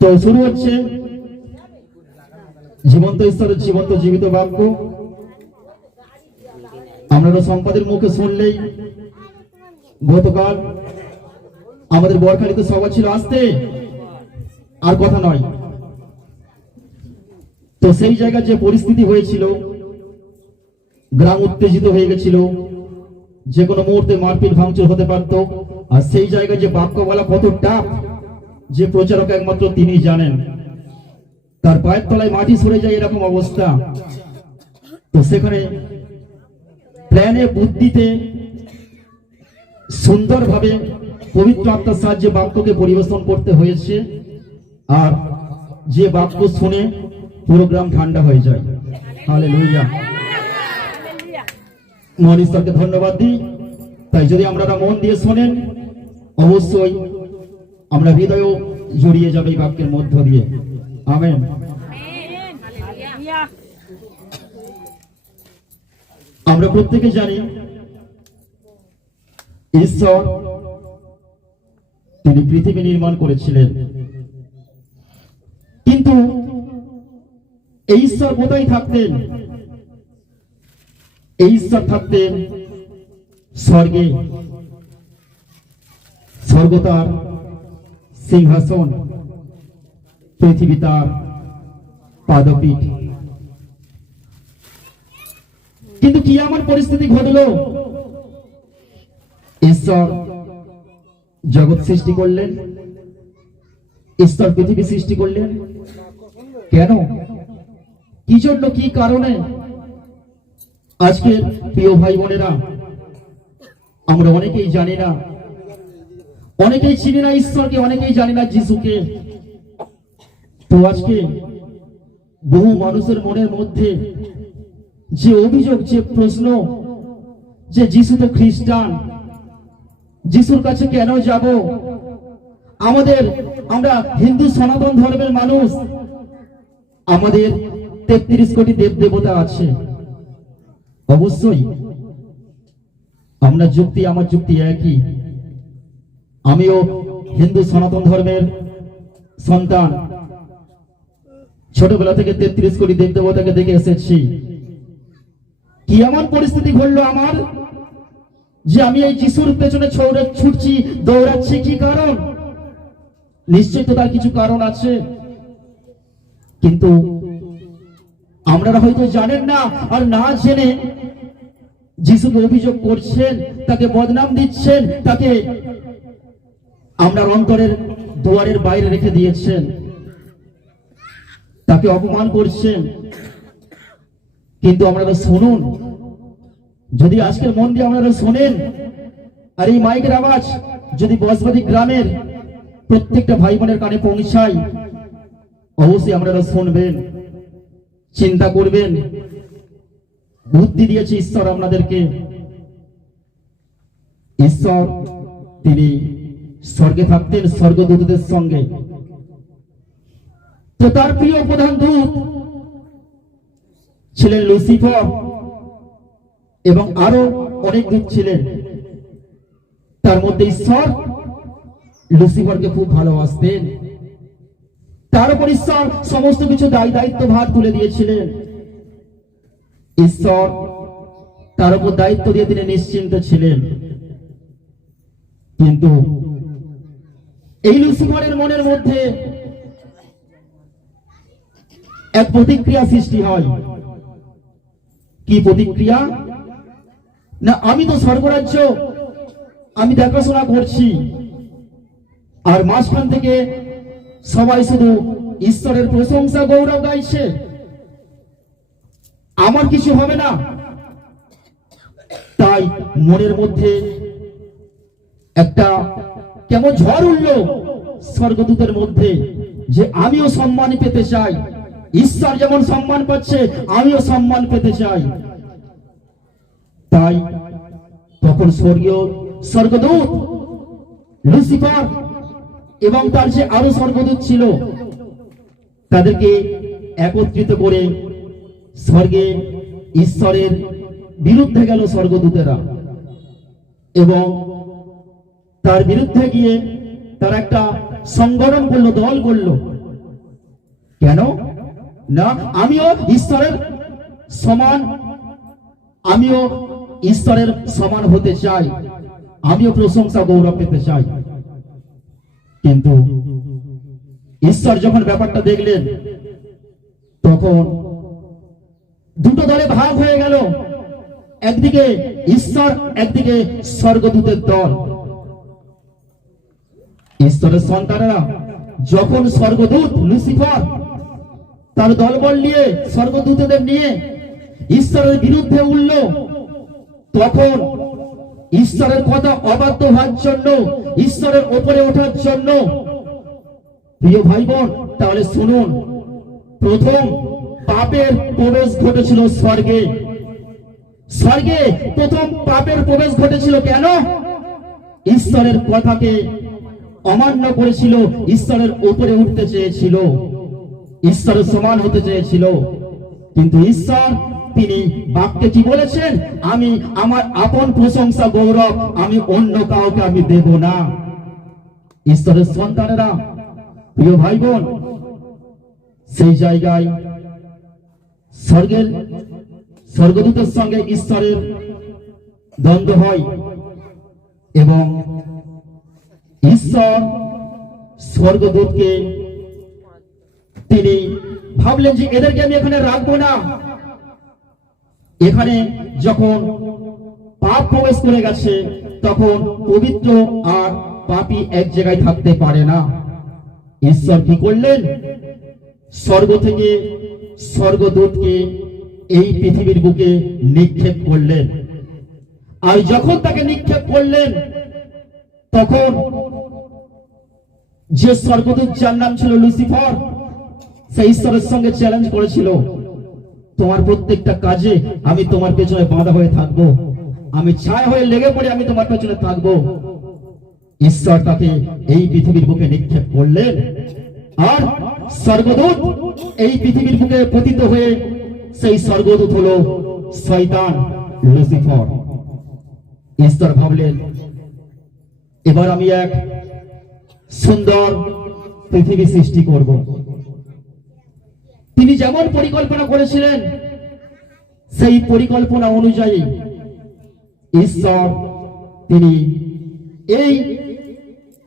তো শুরু হচ্ছে জীবন্ত ঈশ্বরের জীবন্ত জীবিত বাক্য। আমরা সম্পাদের মুখে শুনলেই গতকাল আমাদের বরখালিতে সভা ছিল, আসতে আর কথা নয়। তো সেই জায়গায় যে পরিস্থিতি হয়েছিল, গ্রাম উত্তেজিত হয়ে গেছিল, যে কোনো মুহূর্তে মারপিট ভাঙচুর হতে পারত। আর সেই জায়গায় যে বাক্য বলা কত টাফ, যে প্রচারক একমাত্র তিনি জানেন। তার পায়ের তলায় মাটি সরে যায় এরকম অবস্থা। তো সেখানে প্ল্যানে বুদ্ধিতে সুন্দরভাবে পবিত্র আত্মার সাহায্যে বাক্যকে পরিবেশন করতে হয়েছে। আর যে বাক্য শুনে পুরো গ্রাম ঠান্ডা হয়ে যায়। হালেলুয়া। মহান ঈশ্বরকে ধন্যবাদ দিই। তাই যদি আপনারা মন দিয়ে শোনেন, অবশ্যই আমরা হৃদয়ও জড়িয়ে যাবে এই বাক্যের মধ্য দিয়ে। আমেন। আমরা প্রত্যেকে জানি ঈশ্বর তিনি পৃথিবী নির্মাণ করেছিলেন, কিন্তু এই ঈশ্বর কোথায় থাকতেন? এই ঈশ্বর থাকতেন স্বর্গে। স্বর্গ তার সিংহাসন, পৃথিবী তার পাদপীঠ। কিন্তু কি এমন পরিস্থিতি ঘটলো? ঈশ্বর জগৎ সৃষ্টি করলেন, ঈশ্বর পৃথিবী সৃষ্টি করলেন। কেন, কি জন্য, কি কারণে? আজকে প্রিয় ভাই বোনেরা, আমরা অনেকেই জানি না, অনেকেই চিনি না ঈশ্বরকে, অনেকেই জানি না যিশুকে। তো আজকে বহু মানুষের মনের মধ্যে যে অভিযোগ, যে প্রশ্ন, যে যিশু তো খ্রিস্টান, যিশুর কাছে কেন যাব? আমরা হিন্দু সনাতন ধর্মের মানুষ, আমাদের 33 কোটি দেব দেবতা আছে। অবশ্যই আমার যুক্তি একই। আমিও হিন্দু সনাতন ধর্মের সন্তান। ছোটবেলা থেকে 33 কোটি দেব দেবতাকে দেখে এসেছি। কি এমন পরিস্থিতি ঘটলো আমার, যে আমি এই যিশুর পেছনে ছুটছি, দৌড়াচ্ছি? কি কারণ? নিশ্চয় তো তার কিছু কারণ আছে, কিন্তু আপনারা হয়তো জানেন না। আর না জেনে যিশুকে অভিযোগ করছেন, তাকে বদনাম দিচ্ছেন, তাকে আপনার অন্তরের দুয়ারের বাইরে রেখে দিয়েছেন, তাকে অপমান করছেন। কিন্তু আপনারা শুনুন, যদি আজকের মন দিয়ে আপনারা শোনেন, আর এই মাইকের আওয়াজ যদি বসবাদী গ্রামের প্রত্যেকটা ভাই বোনের কানে পৌঁছায়, অবশ্যই আপনারা শুনবেন, চিন্তা করবেন। বুদ্ধি দিয়েছে ঈশ্বর আপনাদেরকে। ঈশ্বর তিনি স্বর্গে থাকতেন স্বর্গদূতদের সঙ্গে। তো তার প্রিয় প্রধান দূত ছিলেন লুসিফার, এবং আরো অনেক দূত ছিলেন। তার মধ্যে ঈশ্বর লুসিফারকে খুব ভালোবাসতেন। তার উপর ঈশ্বর সমস্ত কিছু দায়িত্ব ভার তুলে দিয়েছিলেন। ঈশ্বর তার উপর দায়িত্ব দিয়ে তিনি নিশ্চিন্ত ছিলেন। কিন্তু এই লুসিফারের মনের মধ্যে এক প্রতিক্রিয়া সৃষ্টি হয়। কি প্রতিক্রিয়া? না, আমি তো স্বর্গরাজ্য আমি দেখাশোনা করছি, আর মাঝখান থেকে সবাই শুধু ঈশ্বরের প্রশংসা গৌরব গাইছে, আমার কিছু হবে না। তাই মনের মধ্যে একটা কেমন ঝড় উঠলো স্বর্গদূতের মধ্যে, যে আমিও সম্মান পেতে চাই। ঈশ্বর যেমন সম্মান পাচ্ছে, আমিও সম্মান পেতে চাই। তাই তখন স্বর্গদূত লুসিফার এবং তার যে আরো স্বর্গদূত ছিল, তাদেরকে একত্রিত করে স্বর্গে ঈশ্বরের বিরুদ্ধে গেল স্বর্গদূতেরা, এবং তার বিরুদ্ধে গিয়ে তারা একটা সংগঠন করলো, দল করলো। কেন না, আমিও ঈশ্বরের সমান, আমিও ঈশ্বরের সমান হতে চাই, আমিও প্রশংসা গৌরব পেতে চাই। কিন্তু ঈশ্বর যখন ব্যাপারটা দেখলেন, তখন দুটো দলে ভাগ হয়ে গেল, একদিকে ঈশ্বর, একদিকে স্বর্গদূতের দল। ঈশ্বরের সন্তানেরা যখন স্বর্গদূত লুসিফার তার দলবল নিয়ে, স্বর্গদূতদের নিয়ে ঈশ্বরের বিরুদ্ধে উঠল, তখন ঈশ্বরের কথা অবাধ্য হওয়ার জন্য, ঈশ্বরের ওপরে ওঠার জন্য, প্রিয় ভাই বোন তাহলে শুনুন, প্রথম পাপের প্রবেশ ঘটেছিল স্বর্গে। স্বর্গে প্রথম পাপের প্রবেশ ঘটেছিল কেন? ঈশ্বরের কথাকে অমান্য করেছিল, ঈশ্বরের উপরে উঠতে চেয়েছিল, ঈশ্বরের সমান হতে চেয়েছিল। কিন্তু ঈশ্বর তিনি বাক্যে কি বলেছেন? আমি আমার আপন প্রশংসা গৌরব আমি অন্য কাউকে আমি দেব না। ঈশ্বরের সন্তানেরা, প্রিয় ভাই বোন, সেই জায়গায় স্বর্গদূতের সঙ্গে ঈশ্বরের দ্বন্দ্ব হয় এবং ঈশ্বর স্বর্গদূতকে তিনি ভাবলেন যে এদেরকে আমি এখানে রাখবো না। এখানে যখন পাপ প্রবেশ করে গেছে, তখন পবিত্র আর পাপী এক জায়গায় থাকতে পারে না। ঈশ্বর কি করলেন? স্বর্গ থেকে স্বর্গদূতকে এই পৃথিবীর বুকে নিক্ষেপ করলেন। আর যখন তাকে নিক্ষেপ করলেন, তখন যে স্বর্গদূত, যার নাম ছিল লুসিফার, সে ঈশ্বরের সঙ্গে চ্যালেঞ্জ করেছিল, তোমার প্রত্যেকটা কাজে আমি তোমার পেছনে বাঁধা হয়ে থাকবো, আমি ছায়া হয়ে লেগে পড়ে আমি তোমার পেছনে থাকবো। ঈশ্বর তাকে এই পৃথিবীর বুকে নিক্ষেপ করলেন, আর স্বর্গদূত এই পৃথিবীর বুকে পতিত হয়ে, সেই স্বর্গদূত হলো শয়তান, লুসিফার। ঈশ্বর ভাবলেন, এবার আমি এক সুন্দর পৃথিবী সৃষ্টি করব। তিনি যেমন পরিকল্পনা করেছিলেন, সেই পরিকল্পনা অনুযায়ী ঈশ্বর তিনি এই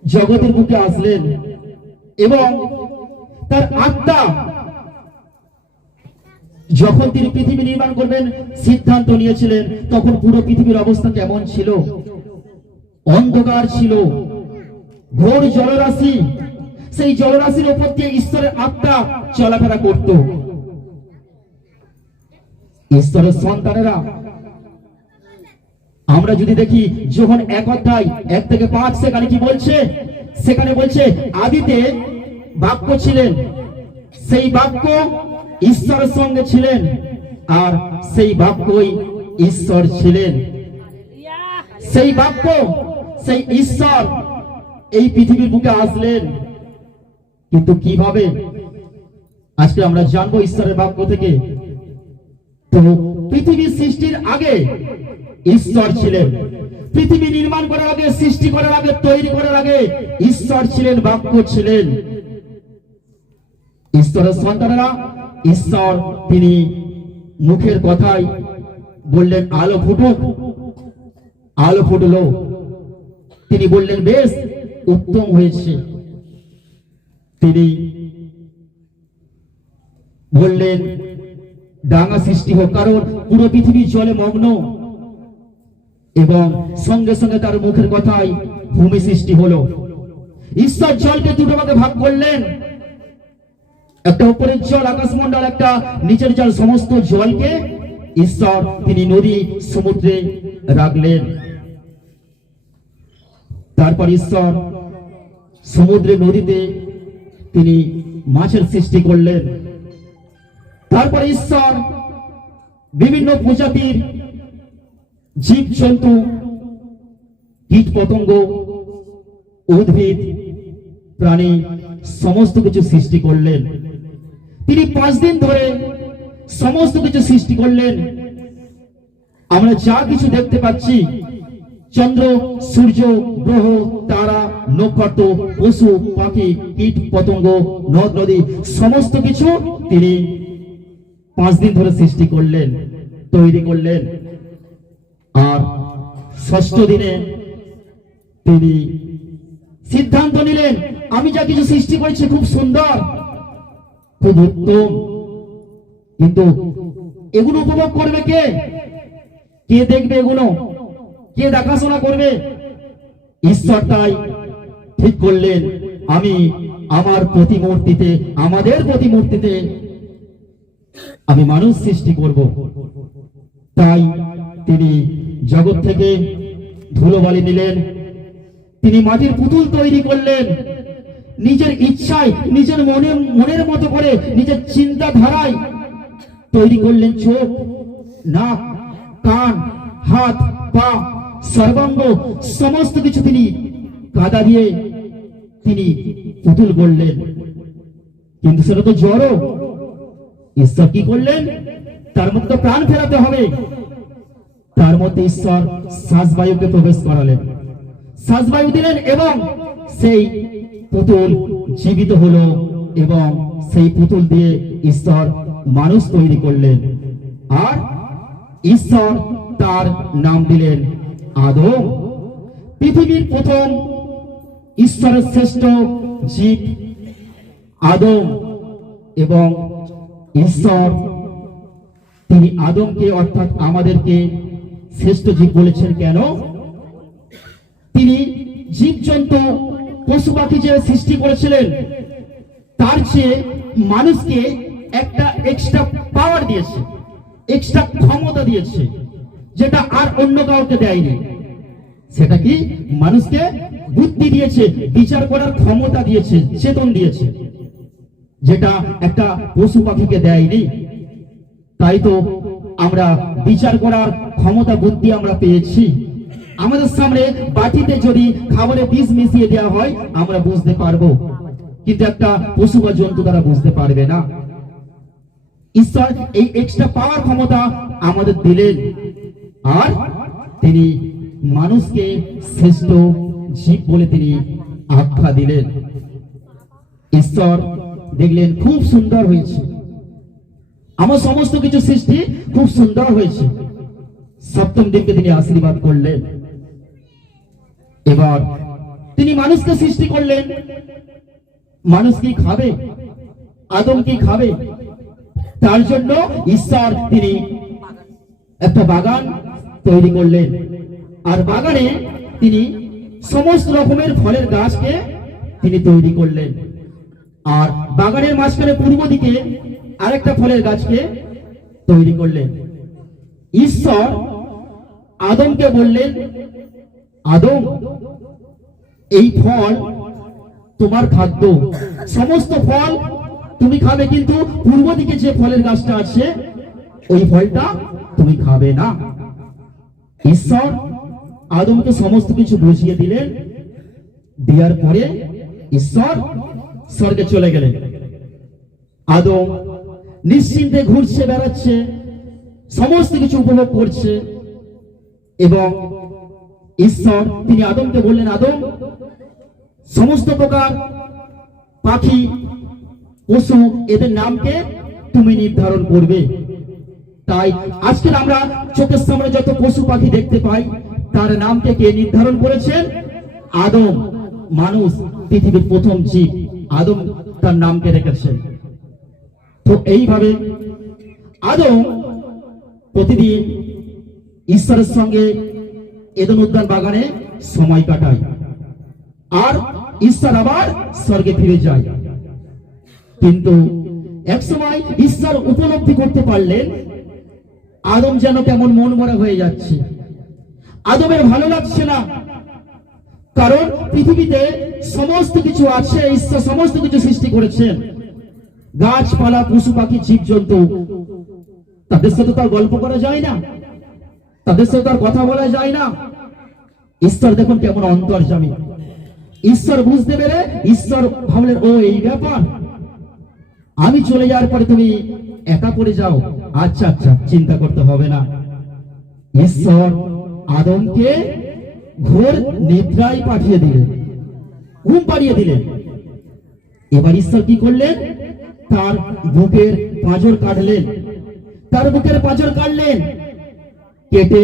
জগতের বুকে আসলেন এবং তার আত্মা, যখন তিনি পৃথিবী নির্মাণ করবেন সিদ্ধান্ত নিয়েছিলেন, তখন পুরো পৃথিবীর অবস্থা কেমন ছিল? অন্ধকার ছিল, ঘোর জলরাশি। সেই জলরাশির উপর দিয়ে ঈশ্বরের আত্মা চলাফেরা করত। ঈশ্বরের সন্তানেরা, আমরা যদি দেখি যখন 1 অধ্যায় 1 থেকে 5 সেখানে কি বলছে? সেখানে বলছে আদিতে বাক্য ছিলেন, সেই বাক্য ঈশ্বরের সঙ্গে ছিলেন, আর সেই বাক্যই ঈশ্বর ছিলেন। সেই বাক্য, সেই ঈশ্বর এই পৃথিবীর বুকে আসলেন। কিন্তু কিভাবে? আজকে আমরা জানবো ঈশ্বরের বাক্য থেকে। তো পৃথিবী সৃষ্টির আগে ঈশ্বর ছিলেন, পৃথিবী নির্মাণ করার আগে, সৃষ্টি করার আগে, তৈরি করার আগে ঈশ্বর ছিলেন, বাক্য ছিলেন। ঈশ্বরের সন্তানেরা, ঈশ্বর তিনি মুখের কথাই বললেন আলো ফুটুক, আলো ফুটলো। তিনি বললেন বেশ, উত্তম হয়েছে। তিনি বললেন ডাঙা সৃষ্টি হোক, কারণ পুরো পৃথিবী জলে মগ্ন, এবং সঙ্গে সঙ্গে তার মুখের কথাই ভূমি সৃষ্টি হলো। ঈশ্বর জলকে দুটো ভাগে ভাগ করলেন, একটা উপরের জল আকাশমণ্ডল, একটা নিচের জল। সমস্ত জলকে ঈশ্বর তিনি নদী সমুদ্রে রাখলেন। তারপর ঈশ্বর সমুদ্রে, নদীতে তিনি মাছের সৃষ্টি করলেন। তারপর ঈশ্বর বিভিন্ন প্রজাতির জীব জন্তু, কীট পতঙ্গ, উদ্ভিদ, প্রাণী সমস্ত কিছু সৃষ্টি করলেন। তিনি 5 দিন ধরে সমস্ত কিছু সৃষ্টি করলেন। আমরা যা কিছু দেখতে পাচ্ছি, চন্দ্র, সূর্য, গ্রহ, তারা, নক্ষত্র, পশু পাখি, কীট পতঙ্গ, নদ নদী সমস্ত কিছু তিনি 5 দিন ধরে সৃষ্টি করলেন, তৈরি করলেন। আর ষষ্ঠ দিনে তিনি সিদ্ধান্ত নিলেন, আমি যা কিছু সৃষ্টি করেছি খুব সুন্দর, খুব উত্তম, কিন্তু এগুলো উপভোগ করবে কে? কে দেখবে এগুলো? কে দেখাশোনা করবে? ঈশ্বর তাই ঠিক করলেন, আমি আমার প্রতিমূর্তিতে, আমাদের প্রতিমূর্তিতে আমি মানুষ সৃষ্টি করব। তাই তিনি জগৎ থেকে ধুলোবালি নিলেন, তিনি মাটির পুতুল তৈরি করলেন, নিজের ইচ্ছায়, নিজের মনের মতো করে, নিজের চিন্তাধারায় তৈরি করলেন চোখ, নাক, কান, হাত, পা, সর্বাঙ্গ সমস্ত কিছু তিনি কাদা দিয়ে তিনি পুতুল করলেন। কিন্তু সেটা তো জড়। ঈশ্বর কি করলেন? তার মধ্যে প্রাণ ফেরাতে হবে। তার মধ্যে ঈশ্বর শ্বাসবায়ুকে প্রবেশ করালেন, শ্বাসবায়ু দিলেন এবং সেই পুতুল জীবিত হলো এবং সেই পুতুল দিয়ে ঈশ্বর মানুষ তৈরি করলেন। আর ঈশ্বর তার নাম দিলেন আদম। পৃথিবীর প্রথম ঈশ্বরের শ্রেষ্ঠ জীব আদম, এবং ঈশ্বর তিনি আদমকে অর্থাৎ আমাদেরকে শ্রেষ্ঠ জীব বলেছেন। কেন? তিনি জীবজন্তু, পশু পাখি যে সৃষ্টি করেছিলেন তার চেয়ে মানুষকে একটা এক্সট্রা পাওয়ার দিয়েছে, এক্সট্রা ক্ষমতা দিয়েছে, যেটা আর অন্য কাউকে দেয়নি। সেটা কি? মানুষকে বুদ্ধি দিয়েছে, বিচার করার ক্ষমতা দিয়েছে, চেতন দিয়েছে, যেটা একটা পশু পাখিকে দেয়নি। তাই তো আমরা বিচার করার ক্ষমতা, বুদ্ধি আমরা পেয়েছি। আমাদের সামনে বাটিতে যদি খাবারে বিষ মিশিয়ে দেওয়া হয় আমরা বুঝতে পারবো, কিন্তু একটা পশু বা জন্তু তারা বুঝতে পারবে না। ঈশ্বর এই এক্সট্রা পাওয়ার ক্ষমতা আমাদের দিলেন, আর তিনি মানুষকে শ্রেষ্ঠ জীব বলে তিনি আখ্যা দিলেন। ঈশ্বর দেখলেন খুব সুন্দর হয়েছে, আমার সমস্ত কিছু সৃষ্টি খুব সুন্দর হয়েছে। সপ্তম দিনকে তিনি আশীর্বাদ করলেন। এবার তিনি মানুষকে সৃষ্টি করলেন। মানুষ কি খাবে? আদম কি খাবে? তার জন্য ঈশ্বর তিনি একটা বাগান তৈরি করলেন, আর বাগানে তিনি সমস্ত রকমের ফলের গাছকে তিনি তৈরি করলেন। আর বাগানের মাঝখানে পূর্ব দিকে আরেকটা ফলের গাছকে তৈরি করলেন। ঈশ্বর আদমকে বললেন, আদম, এই ফল তোমার খাদ্য, সমস্ত ফল তুমি খাবে, কিন্তু পূর্ব দিকে যে ফলের গাছটা আছে ওই ফলটা তুমি খাবে না। ঈশ্বর আদমকে সমস্ত কিছু বুঝিয়ে দিলেন। দেওয়ার পরে ঈশ্বর স্বর্গে চলে গেলেন। আদম নিশ্চিন্তে ঘুরছে, বেড়াচ্ছে, সমস্ত কিছু উপভোগ করছে, এবং ঈশ্বর তিনি আদমকে বললেন, আদম, সমস্ত প্রকার পাখি, পশু, এদের নামকে তুমি নির্ধারণ করবে। তাই আজকের আমরা চোখের সামনে যত পশু পাখি দেখতে পাই তার নামকে কে নির্ধারণ করেছেন? আদম। মানুষ পৃথিবীর প্রথম জীব, আদম তার নামকে রেখেছেন। তো এইভাবে আদম প্রতিদিন ঈশ্বরের সঙ্গে এদেন উদ্যান বাগানে সময় কাটায়, আর ঈশ্বর আবার স্বর্গে ফিরে যায়। কিন্তু একসময় ঈশ্বর উপলব্ধি করতে পারলেন আদম যেন কেমন মন মরা হয়ে যাচ্ছে, আদমের ভালো লাগছে না। কারণ পৃথিবীতে সমস্ত কিছু আছে, ঈশ্বর সমস্ত কিছু সৃষ্টি করেছেন, গাছপালা, পশু পাখি, জীবজন্তু, তাদের সাথে তার গল্প করা যায় না, তাদের সাথে তার কথা বলা যায় না। ঈশ্বর দেখুন কেমন অন্তর্যামী। ঈশ্বর বুঝতে পেরে ঈশ্বর ভাবলেন, ও এই ব্যাপার, আমি চলে যাওয়ার পরে তুমি একা পড়ে যাও, আচ্ছা আচ্ছা, চিন্তা করতে হবে না। ঈশ্বর আদমকে ঘোর নিদ্রায় পাঠিয়ে দিলেন। ঘুম পাড়িয়ে দিলেন। এবার ঈশ্বর কি করলেন? তার বুকের পাঁজর কাটলেন, তার বুকের পাঁজর কাটলেন, কেটে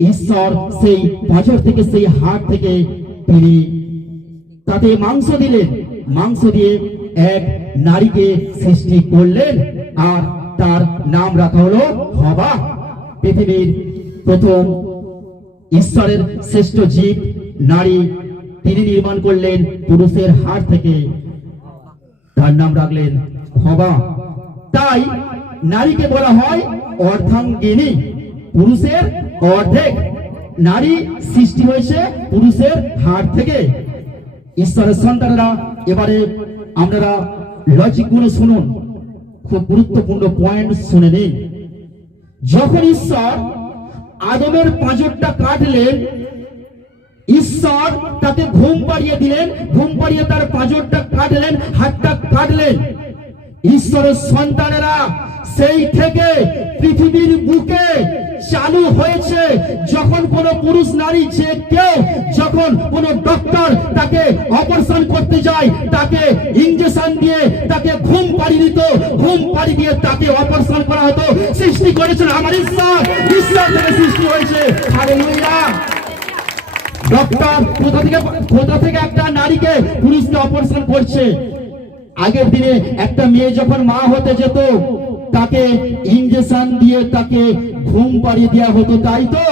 ঈশ্বর সেই পাঁজর থেকে, সেই হাড় থেকে তিনি তাতে মাংস দিলেন। মাংস দিয়ে এক নারীকে সৃষ্টি করলেন, আর তার নাম রাখা হলো হবা। পৃথিবীর প্রথম ঈশ্বরের শ্রেষ্ঠ জীব নারী তিনি নির্মাণ করলেন পুরুষের হাড় থেকে, তার নাম রাখলেন হবা। তাই নারীকে বলা হয় অর্ধাঙ্গিনী, পুরুষের অর্ধেক। নারী সৃষ্টি হয়েছে পুরুষের হাড় থেকে। ঈশ্বরের সন্তানেরা, এবারে আপনারা লজিক গুলো শুনুন, খুব গুরুত্বপূর্ণ পয়েন্ট শুনে নিন। যখন ঈশ্বর আদমের পাঁজরটা কাটলেন, ঈশ্বর তাকে ঘুম পাড়িয়ে দিলেন, ঘুম পাড়িয়ে তার পাঁজরটা কাটলেন, হাতটা কাটলেন। ঈশ্বরের সন্তানেরা সেই থেকে পৃথিবীর বুকে চালু হয়েছে। যখন কোন পুরুষ নারী যে কেউ, যখন কোন ডক্টর তাকে অপারেশন করতে যায়, তাকে ইনজেকশন দিয়ে তাকে ঘুম পাড়িয়ে দিত, ঘুম পাড়িয়ে দিয়ে তাকে অপারেশন করা হতো। সৃষ্টি করেছেন আমার ঈশ্বর, ঈশ্বর থেকে সৃষ্টি হয়েছে। হালেলুয়া। ডক্টর কোথা থেকে একটা নারীকে, পুরুষকে অপারেশন করছে? আগের দিনে একটা মেয়ে যখন মা হতে যেত, তাকে ইনজেকশন দিয়ে তাকে ঘুম পাড়িয়ে দেওয়া হতো, তাই তো?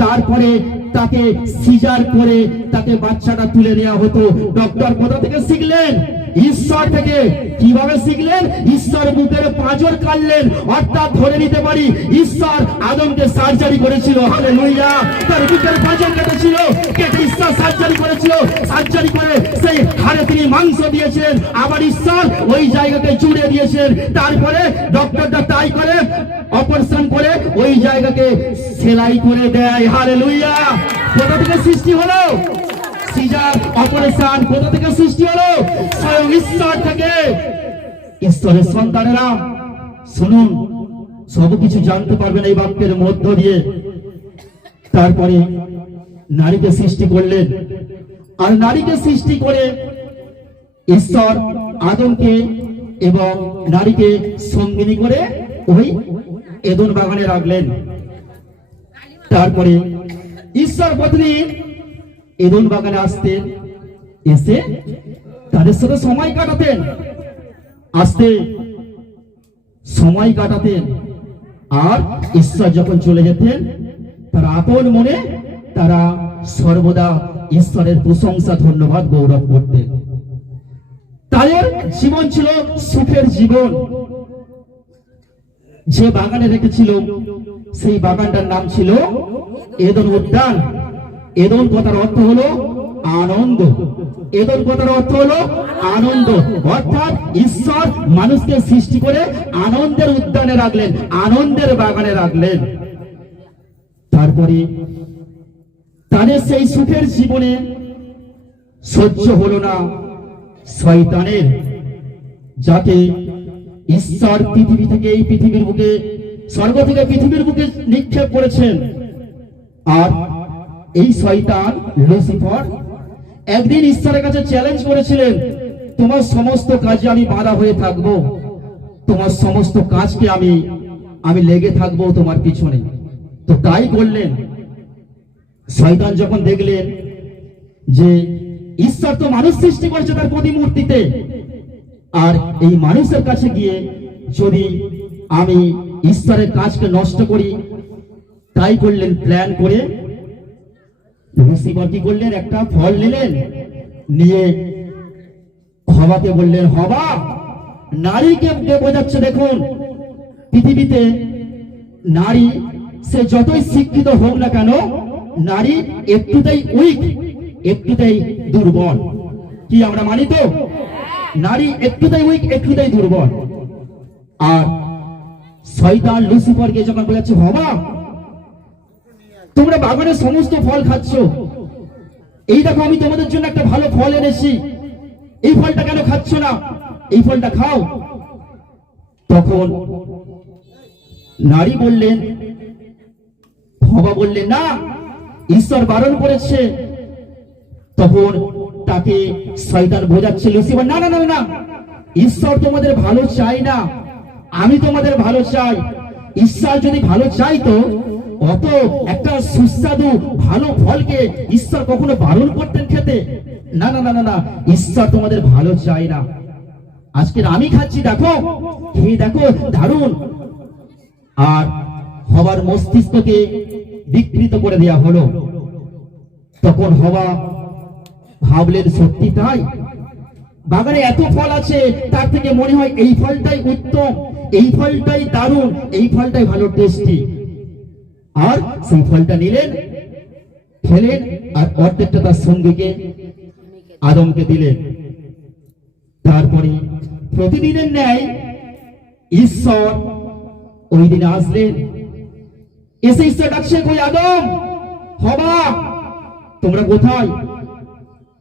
তারপরে তাকে সিজার করে তাকে বাচ্চাটা তুলে নেওয়া হতো। ডক্টর কোথা থেকে শিখলেন? ঈশ্বর থেকে। কিভাবে শিখলেন? ঈশ্বর বুকের পাঁজর কাটলেন। অর্থাৎ ধরে নিতে পারি ঈশ্বর আদমকে সার্জারি করেছিল। হালেলুয়া। তার বুকের পাঁজর কেটেছিল, কেটে ঈশ্বর সার্জারি করেছিল। সার্জারি করে সেই হাড়ে তিনি মাংস দিয়েছেন, আবার ঈশ্বর ওই জায়গাকে জুড়ে দিয়েছেন। তারপরে ডক্টরটা তাই করে অপারেশন করে ওই জায়গাকে সেলাই করে দেয়। হালেলুয়া। কোথা থেকে সৃষ্টি হলো? সিজার অপারেশন কোথা থেকে সৃষ্টি হলো? স্বয়ং ঈশ্বর থেকে। ঈশ্বরের সন্তানেরা শুনুন, সবকিছু জানতে পারবেন এই বাক্যের মধ্য দিয়ে। তারপরে নারীকে সৃষ্টি করলেন, আর নারীকে সৃষ্টি করে ঈশ্বর আদমকে এবং নারীকে সঙ্গিনী করে ওই এদন বাগানে রাখলেন। তারপরে ঈশ্বর পত্নী এদন বাগানে আসতেন, এসে তাদের সাথে সময় কাটাতেন, আসতে সময় কাটাতেন। আর ঈশ্বর যখন চলে যেতেন, তারা আপন মনে তারা সর্বদা ঈশ্বরের প্রশংসা, ধন্যবাদ, গৌরব করতেন। তাদের জীবন ছিল সুখের জীবন। যে বাগানে রেখেছিল সেই বাগানটার নাম ছিল এদন উদ্যান। এদন কথার অর্থ হলো আনন্দ। এদন কথার অর্থ হলো আনন্দ। অর্থাৎ ঈশ্বর মানুষকে সৃষ্টি করে আনন্দের উদ্যানে রাখলেন, আনন্দের বাগানে রাখলেন। তারপরে তাদের সেই সুখের জীবনে সহ্য হলো না শয়তানের, যাতে ঈশ্বর পৃথিবী থেকে, এই পৃথিবীর বুকে, স্বর্গ থেকে পৃথিবীর বুকে নিক্ষেপ করেছেন। আর এই শয়তান লুসিফার একদিন ঈশ্বরের কাছে চ্যালেঞ্জ করেছিলেন, তোমার সমস্ত কাজে আমি বাধা হয়ে থাকব, তোমার সমস্ত কাজকে আমি লেগে থাকবো তোমার পিছনে। তো তাই করলেন। শয়তান যখন দেখলেন যে ঈশ্বর তো মানুষ সৃষ্টি করেছে তার প্রতিমূর্তিতে, আর এই মানুষের কাছে গিয়ে যদি আমি ঈশ্বরের কাজকে নষ্ট করি, তাই করলেন প্ল্যান করে। লুসিফার কি করলেন? একটা ফল নিলেন, নিয়ে হবাকে বললেন, হবা, নারীকে বোঝাচ্ছে, দেখুন পৃথিবীতে নারী সে যতই শিক্ষিত হোক না কেন, নারী একটুতেই উইক, একটুতেই দুর্বল। কি আমরা মানি তো? নারী একটুতেই উইক, একটুতেই দুর্বল। আর শয়তান লুসিফারকে যখন বোঝাচ্ছে, হবা, তোমরা বাগানের সমস্ত ফল খাচ্ছ, এই দেখো আমি তোমাদের জন্য একটা ভালো ফল এনেছি, এই ফলটা কেন খাচ্ছ না? এই ফলটা খাও। তখন নারী বললেন, হবা বললেন, না, ঈশ্বর বারণ করেছে। তখন তাকে শয়তান বোঝাচ্ছে। লুসিফার, না না না না, ঈশ্বর তোমাদের ভালো চাই না, আমি তোমাদের ভালো চাই। ঈশ্বর যদি ভালো চাইতো অত একটা সুস্বাদু ভালো ফলকে ঈশ্বর কখনো বারণ করতেন খেতে? না না না না না, ঈশ্বর তোমাদের ভালো চাই না। আজকে আমি খাচ্ছি, দেখো খেয়ে দেখো, দারুণ। আর হবার মস্তিষ্ককে বিকৃত করে দেয়া হলো। তখন হওয়া ভাবলেন সত্যি তাই, বাগানে এত ফল আছে, তার থেকে মনে হয় এই ফলটাই উত্তম, এই ফলটাই দারুণ, এই ফলটাই ভালো টেস্টি। আর সেই ফলটা নিলেন, খেলেন, আর অর্ধেকটা তার সঙ্গীকে আদমকে দিলেন। তারপরে প্রতিদিনের ন্যায় ঈশ্বর ওই দিনে আসলেন, এসে ঈশ্বর ডাকছে, কই আদম, হবা, তোমরা কোথায়?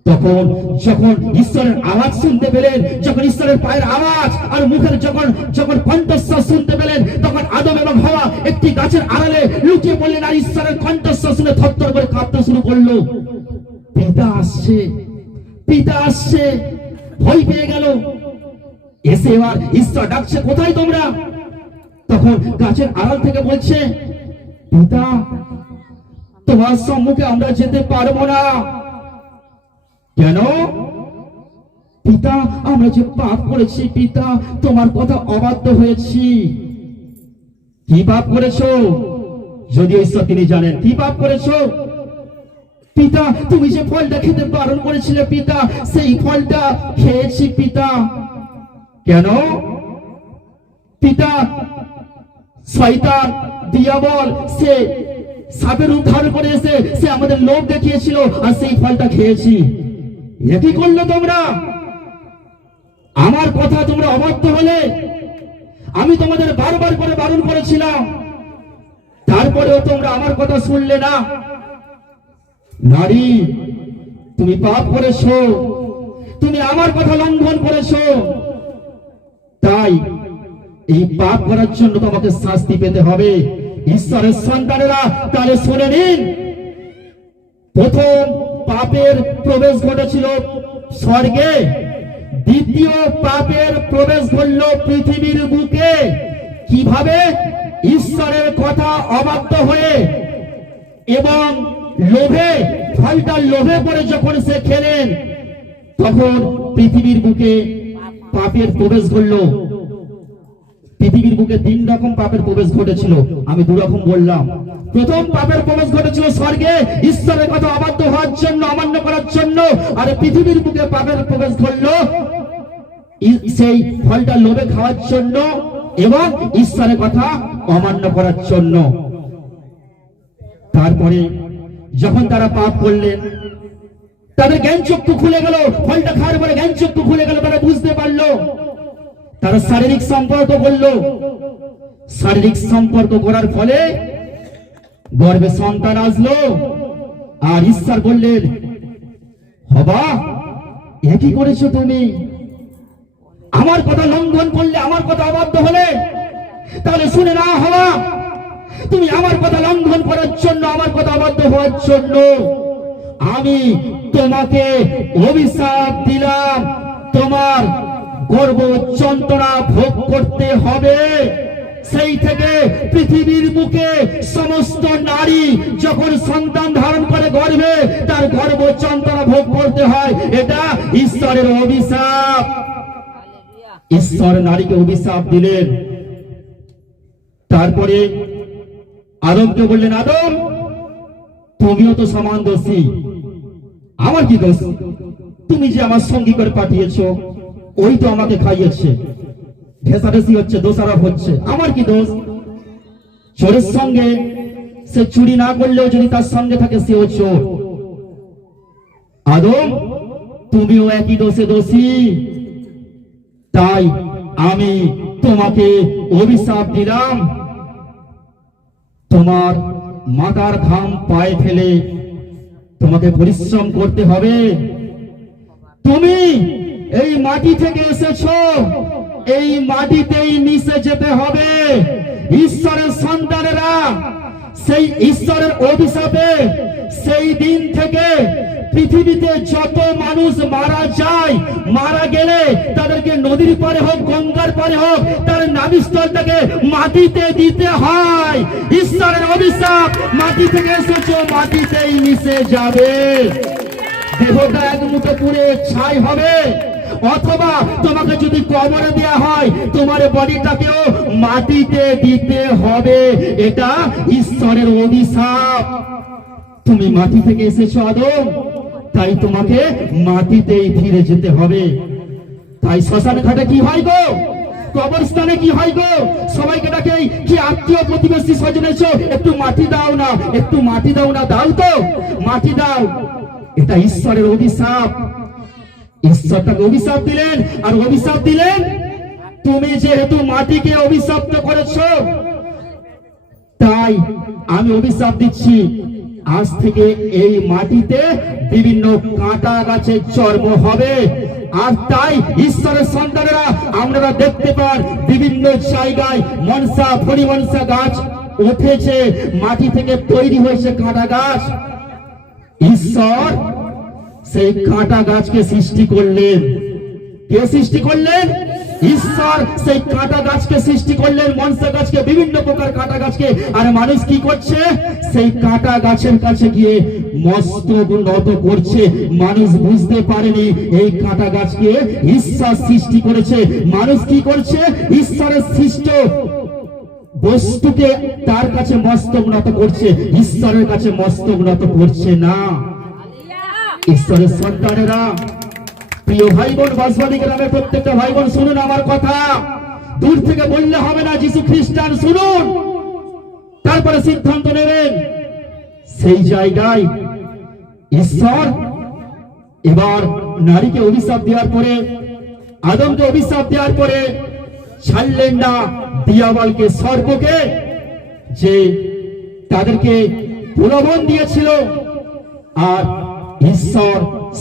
তখন যখন ঈশ্বরের আওয়াজ শুনতে পেলেন, যখন ঈশ্বরের পায়ের আওয়াজ আর মুখের যখন যখন কণ্ঠস্বর শুনতে পেলেন, তখন আদম এবং হওয়া একটি গাছের আড়ালে লুকিয়ে পড়লেন। আর ঈশ্বরের কণ্ঠস্বর শুনে থরথর করে কাঁপতে শুরু করলো। পিতা আসছে, পিতা আসছে, ভয় পেয়ে গেল। এসে এবার ঈশ্বর ডাকছে, কোথায় তোমরা? তখন গাছের আড়াল থেকে বলছে, পিতা, তোমার সম্মুখে আমরা যেতে পারবো না। কেন? পিতা, আমরা যে পাপ করেছি, পিতা, তোমার কথা অবাধ্য হয়েছি। কি পাপ করেছো? যদি ঈশ্বর তিনি জানেন কি পাপ করেছো। পিতা, তুমি যে ফলটা খেতে বারণ করেছিলে পিতা, সেই ফলটা খেয়েছি পিতা। কেন? পিতা, শয়তান দিয়াবল সে সাপের রূপ ধারণ করে এসে সে আমাদের লোভ দেখিয়েছিল, আর সেই ফলটা খেয়েছি। কি করলে তোমরা? আমার কথা তোমরা অবাধ্য হলে। আমি তোমাদের বারবার করে বারণ করেছিলাম, তারপরেও তোমরা আমার কথা শুনলে না। নারী, তুমি পাপ করেছো, তুমি আমার কথা লঙ্ঘন করেছো, তাই এই পাপ করার জন্য তোমাকে শাস্তি পেতে হবে। ঈশ্বরের সন্তানেরা, তাহলে শুনে নিন, প্রথম পাপের প্রবেশ ঘটেছিল স্বর্গে, দ্বিতীয় পাপের প্রবেশ ঘটল পৃথিবীর বুকে। কিভাবে? ঈশ্বরের কথা অবাধ্য হয়ে এবং লোভে, ফলটার লোভে পড়ে যখন সে খেলেন, তখন পৃথিবীর বুকে পাপের প্রবেশ ঘটল। পৃথিবীর বুকে 3 রকম পাপের প্রবেশ ঘটেছিল, আমি 2 রকম বললাম। প্রথম পাপের প্রবেশ ঘটেছিল স্বর্গে, ঈশ্বরের কথা অবাধ্য হওয়ার জন্য, অমান্য করার জন্য। আর পৃথিবীর বুকে পাপের প্রবেশ ঘটলো সেই ফলটা লোভে খাওয়ার জন্য এবং ঈশ্বরের কথা অমান্য করার জন্য। তারপরে যখন তারা পাপ করলেন, তাদের জ্ঞান চক্ষু খুলে গেল, ফলটা খাওয়ার পরে জ্ঞান চক্ষু খুলে গেল, তারা বুঝতে পারলো। তারা শারীরিক সম্পর্ক করলো, শারীরিক সম্পর্ক করার ফলে গর্ভে সন্তান আসলো। আর ঈশ্বর বললেন, হবা, কি করেছো তুমি? আমার কথা লঙ্ঘন করলে, আমার কথা অবাধ্য হলে। তাহলে শুনে না হওয়া, তুমি আমার কথা লঙ্ঘন করার জন্য, আমার কথা অবাধ্য হওয়ার জন্য আমি তোমাকে অভিশাপ দিলাম, তোমার গর্ভ যন্ত্রণা ভোগ করতে হবে। সেই থেকে পৃথিবীর বুকে সমস্ত নারী যখন সন্তান ধারণ করে গর্ভে, তার গর্ভ যন্ত্রণা ভোগ করতে হয়। এটা ঈশ্বরের অভিশাপ। ঈশ্বর নারীকে অভিশাপ দিলেন। তারপরে আদমকে বললেন, আদম, তুমিও তো সমান দোষী। আমার কি দোষ? তুমি যে আমার সঙ্গী করে পাঠিয়েছো, ওই তো আমাকে খাইয়েছে। ঘেঁষাঘেঁষি হচ্ছে, দোষারোপ হচ্ছে, আমার কি দোষ? চোরের সঙ্গে সে চুরি না করলেও যদি তার সঙ্গে থাকে, সেও চোর। আদম, তুমিও একই দোষে দোষী। তাই আমি তোমাকে অভিশাপ দিলাম, তোমার মাথার ঘাম পায়ে ফেলে তোমাকে পরিশ্রম করতে হবে। তুমি এই মাটি থেকে এসেছো, এই মাটিতেই মিশে যেতে হবে। ঈশ্বরের সন্তানেরা সেই ঈশ্বরের অভিশাপে সেই দিন থেকে পৃথিবীতে যত মানুষ মারা যায়, মারা গেলে তাদেরকে নদীর পারে হোক গঙ্গার পারে হোক তার নাভিস্থলটাকে মাটিতে দিতে হয়। ঈশ্বরের অভিশাপ, মাটি থেকে এসেছো মাটিতেই মিশে যাবে, দেহটা এক মুঠো পুড়ে ছাই হবে। অথবা তোমাকে যদি কবরে দেয়া হয় তোমার বডিটাকেও মাটিতে দিতে হবে, এটা ঈশ্বরের অভিশাপ। তুমি মাটি থেকে এসেছো আদম, তাই তোমাকে মাটিতেই ফিরে যেতে হবে। তাই শ্মশান ঘাটে কি হয় গো, কবরস্থানে কি হয় গো, সবাইকে ডাকে কি আত্মীয় প্রতিবেশী স্বজনেছ একটু মাটি দাও না, একটু মাটি দাও না, দাও তো মাটি দাও। এটা ঈশ্বরের অভিশাপ। ঈশ্বর তাকে অভিশাপ দিলেন, আর অভিশাপ দিলেন তুমি যেহেতু মাটিকে অভিশপ্ত করেছো, তাই আমি অভিশাপ দিচ্ছি আজ থেকে এই মাটিতে বিভিন্ন কাঁটা গাছের জন্ম হবে। আর তাই ঈশ্বরের সন্তানেরা আপনারা দেখতে পান বিভিন্ন জায়গায় মনসা ফণিমনসা গাছ উঠেছে, মাটি থেকে তৈরি হয়েছে কাঁটা গাছ। ঈশ্বর সেই কাঁটা গাছকে সৃষ্টি করলেন। কে সৃষ্টি করলেন? ঈশ্বর সেই কাঁটা গাছকে সৃষ্টি করলেন, মনসা গাছকে, বিভিন্ন প্রকার কাঁটা গাছকে। আর মানুষ কি করছে? সেই কাঁটা গাছের কাছে গিয়ে মস্তক নত করছে। মানুষ বুঝতে পারেনি এই কাঁটা গাছকে ঈশ্বর সৃষ্টি করেছে। মানুষ কি করছে? ঈশ্বরের সৃষ্ট বস্তুকে তার কাছে মস্তক নত করছে, ঈশ্বরের কাছে মস্তক নত করছে না। ঈশ্বরের সন্তানেরা, প্রিয় ভাই বোন, বাসবাদী গ্রামের প্রত্যেকটা ভাই বোন শুনুন আমার কথা। দূর থেকে বললে হবে না যিশু খ্রিস্টান, শুনুন তারপরে সিদ্ধান্ত নেবেন। সেই জায়গায় ঈশ্বর এবার নারীকে অভিশাপ দেওয়ার পরে, আদমকে অভিশাপ দেওয়ার পরে ছাড়লেন না দিয়াবলকে, সর্পকে, যে তাদেরকে প্রলোভন দিয়েছিল। আর ঈশ্বর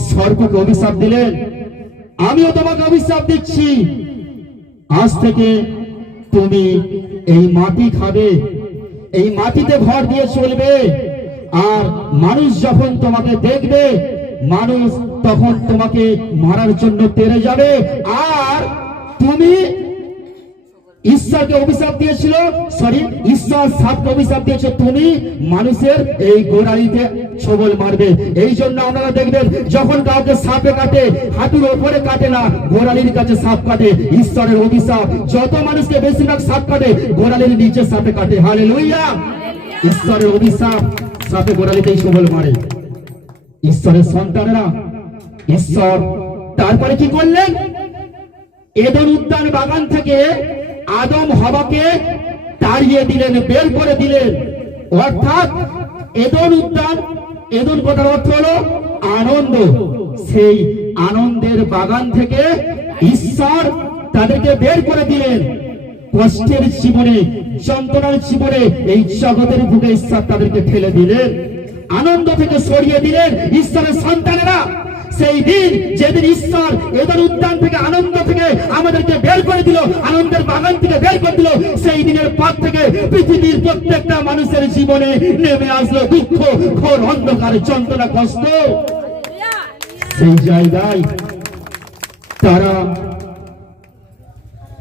সর্পকে অভিশাপ দিলেন, আমিও তোমাকে অভিশাপ দিচ্ছি, আজ থেকে তুমি এই মাটি খাবে, এই মাটিতে ভর দিয়ে চলবে। আর মানুষ যখন তোমাকে দেখবে, মানুষ তখন তোমাকে মারার জন্য তেড়ে যাবে। আর তুমি ঈশ্বরকে অভিশাপ দিয়েছিল, ঈশ্বর সাপকে অভিশাপ দিয়েছে, তুমি মানুষের এই গোড়ালিতে ছোবল মারবে। এই জন্য আপনারা দেখবেন যখন কাউকে সাপে কাটে, হাঁটুর ওপরে কাটে না, গোড়ালির কাছে সাপ কাটে। ঈশ্বরের অভিশাপ, যত মানুষকে বেশিরভাগ সাপ কাটে গোড়ালির নিচে সাপে কাটে। হালেলুয়া! ঈশ্বরের অভিশাপ, সাপে গোড়ালিতেই ছোবল মারে। ঈশ্বরের সন্তানেরা, ঈশ্বর তারপরে কি করলেন? এদেন উদ্যান বাগান থেকে আদম হাওয়াকে তাড়িয়ে দিলেন, বের করে দিলেন। অর্থাৎ এদেন উদ্যান, এদেন কথার অর্থ হলো আনন্দ। সেই আনন্দের বাগান থেকে ঈশ্বর তাদেরকে বের করে দিলেন। কষ্টের জীবনে, যন্ত্রণার জীবনে, এই জগতের বুকে ঈশ্বর তাদেরকে ফেলে দিলেন, আনন্দ থেকে সরিয়ে দিলেন। ঈশ্বরের সন্তানেরা, সেই দিন যেদিন ঈশ্বর এদের উদ্যান থেকে, আনন্দ থেকে আমাদেরকে বের করে দিল, আনন্দের বাগান থেকে বের করে দিল, সেই দিনের পর থেকে পৃথিবীর প্রত্যেকটা মানুষের জীবনে নেমে আসলো দুঃখ, ঘোর অন্ধকার, যন্ত্রণা, কষ্ট। সেই জায়গায় তারা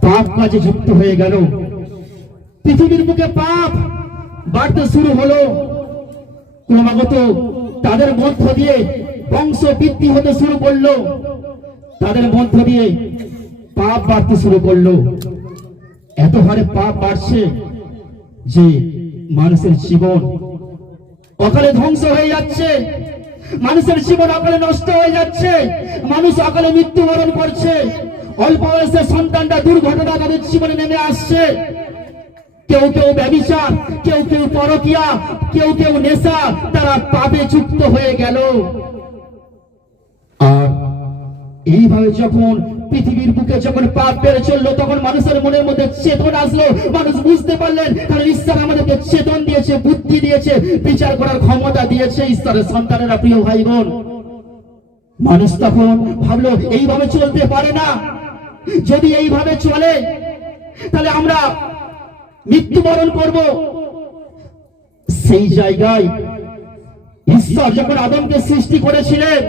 পাপ কাজে যুক্ত হয়ে গেল। পৃথিবীর বুকে পাপ বাড়তে শুরু হলো। ক্রমাগত তাদের মধ্য দিয়ে বংশ বৃদ্ধি হতে শুরু করলো, তাদের মধ্য দিয়ে পাপ বাড়তে শুরু করলো। এত হারে পাপ বাড়ছে যে মানুষের জীবন অকালে ধ্বংস হয়ে যাচ্ছে, মানুষের জীবন অকালে নষ্ট হয়ে যাচ্ছে, মানুষ অকালে মৃত্যুবরণ করছে। অল্প বয়সের সন্তানটা দুর্ঘটনা তাদের জীবনে নেমে আসছে। কেউ কেউ ব্যভিচার, কেউ কেউ পরকিয়া, কেউ কেউ নেশা, তারা পাপে যুক্ত হয়ে গেল। আর এইভাবে যখন পৃথিবীর বুকে যখন পাপ বেড়ে চললো, তখন মানুষের মনের মধ্যে চেতন আসলো। মানুষ বুঝতে পারলেন কারণ ঈশ্বর আমাদেরকে চেতন দিয়েছে, বুদ্ধি দিয়েছে, বিচার করার ক্ষমতা দিয়েছে। ঈশ্বরের সন্তানেরা, প্রিয় ভাই বোন, মানুষ তখন ভাবলো এইভাবে চলতে পারে না। যদি এইভাবে চলে তাহলে আমরা মৃত্যুবরণ করব। সেই জায়গায় ঈশ্বর যখন আদমকে সৃষ্টি করেছিলেন,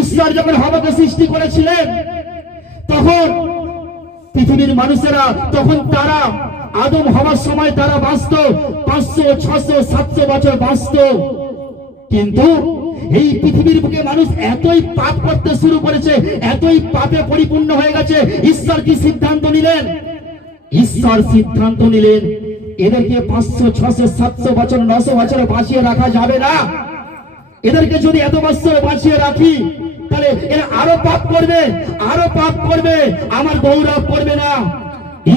ঈশ্বর যখন হাওয়াকে সৃষ্টি করেছিলেন, তখন পৃথিবীর মানুষেরা, তখন তারা আদম হওয়ার সময় তারা বাঁচত 500, 600, 700 বছর বাঁচত। কিন্তু এই পৃথিবীর বুকে মানুষ এতই পাপ করতে শুরু করেছে, এতই পাপে পরিপূর্ণ হয়ে গেছে। ঈশ্বর কি সিদ্ধান্ত নিলেন? ঈশ্বর সিদ্ধান্ত নিলেন এদেরকে 500, 600, 700 বছর, 900 বছর বাঁচিয়ে রাখা যাবে না। এদেরকে যদি এত বছর বাঁচিয়ে রাখি, তাহলে এরা আরো পাপ করবে, আরো পাপ করবে, আমার গৌরব করবে না।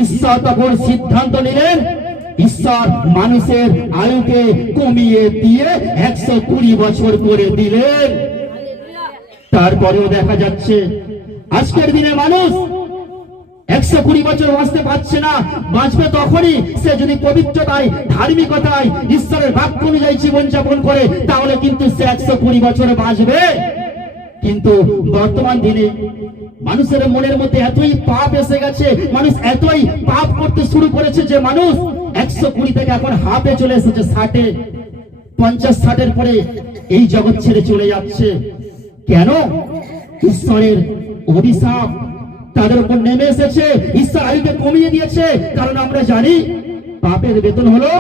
ঈশ্বর তখন সিদ্ধান্ত নিলেন, ঈশ্বর মানুষের আয়ুকে কমিয়ে দিয়ে 120 বছর করে দিলেন। তারপরেও দেখা যাচ্ছে আজকের দিনে মানুষ 120 বছর বাঁচতে পারছে না। বাঁচবে তখনই সে যদি পবিত্রতায়, ধার্মিকতায়, ঈশ্বরের বাক্য অনুযায়ী জীবনযাপন করে, তাহলে কিন্তু সে 120 বছর বাঁচবে। কিন্তু বর্তমান দিনে মানুষের মনের মধ্যে এতই পাপ এসে গেছে, মানুষ এতই পাপ করতে শুরু করেছে যে মানুষ 120 থেকে এখন হাফে চলে এসেছে, 60, 50, 60-এর পরে এই জগৎ ছেড়ে চলে যাচ্ছে। কেন? ঈশ্বরের অভিশাপ তাদের উপর নেমে এসেছে। ঈশ্বর আয়ুকে কমিয়ে দিয়েছে, কারণ আমরা জানি পাপের বেতন হলো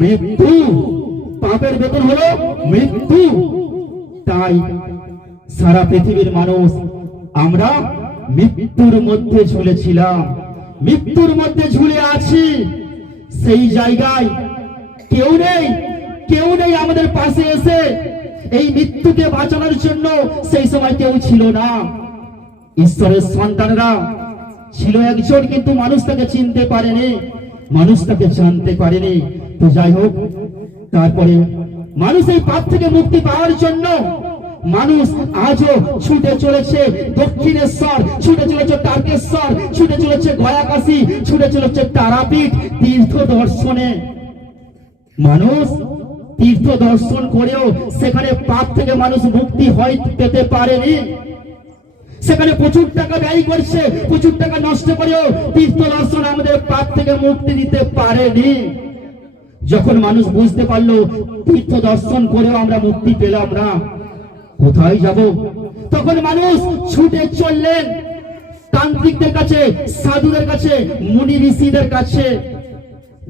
মৃত্যু, পাপের বেতন হলো মৃত্যু। তাই সারা পৃথিবীর মানুষ আমরা মৃত্যুর মধ্যে ঝুলেছিলাম, মৃত্যুর মধ্যে ঝুলে আছি। সেই জায়গায় কেউ নেই, কেউ নেই আমাদের পাশে এসে এই মৃত্যুকে বাঁচানোর জন্য। সেই সময় কেউ ছিল না। ঈশ্বরের সন্তানরা ছিল একজন, কিন্তু মানুষ তাকে চিনতে পারেনি, মানুষ তাকে জানতে পারেনি। তো যাই হোক, তারপরে মানুষ এই পাপ থেকে মুক্তি পাওয়ার জন্য মানুষ আজও ছুটে চলেছে দক্ষিণেশ্বর, ছুটে চলেছে তারকেশ্বর, ছুটে চলেছে গয়াকাশী, ছুটে চলেছে তারাপীঠ তীর্থ দর্শনে। মানুষ তীর্থ দর্শন করেও সেখানে পাপ থেকে মানুষ মুক্তি পেতে পারেনি। সেখানে প্রচুর টাকা ব্যয় করছে, প্রচুর টাকা নষ্ট করেও তীর্থ দর্শন আমাদের পাপ থেকে মুক্তি দিতে পারেনি। যখন মানুষ বুঝতে পারলো তীর্থ দর্শন করেও আমরা মুক্তি পেলাম না, কোথায় যাব? তখন মানুষ ছুটে চললেন তান্ত্রিকদের কাছে, সাধুদের কাছে, মুনি ঋষিদের কাছে।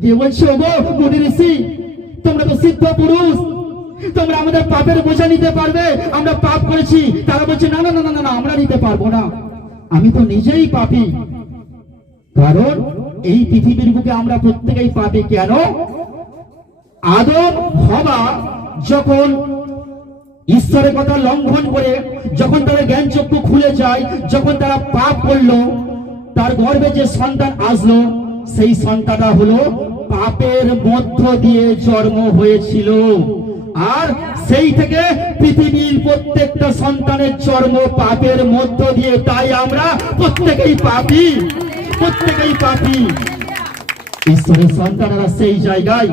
যে বলছে, ওগো মুনি ঋষি, তোমরা তো সিদ্ধ পুরুষ, তোমরা আমাদের পাপের বোঝা নিতে পারবে, আমরা পাপ করেছি। তারা বলছে, না না না না না, আমরা নিতে পারবো না, আমি তো নিজেই পাপী। কারণ এই পৃথিবীর বুকে আমরা প্রত্যেকেই পাপী। কেন? আদম হওয়া যখন ঈশ্বরের কথা লঙ্ঘন করে, যখন তারা জ্ঞান চক্ষু খুলে যায়, যখন তারা পাপ করলো, তার গর্ভে যে সন্তান আসলো, সেই সন্তানটা হলো পাপের মধ্য দিয়ে জন্ম হয়েছিল। আর সেই থেকে পৃথিবীর প্রত্যেকটা সন্তানের জন্ম পাপের মধ্য দিয়ে। তাই আমরা প্রত্যেকেই পাপী, প্রত্যেকেই পাপী। ঈশ্বরের সন্তানেরা সেই জায়গায়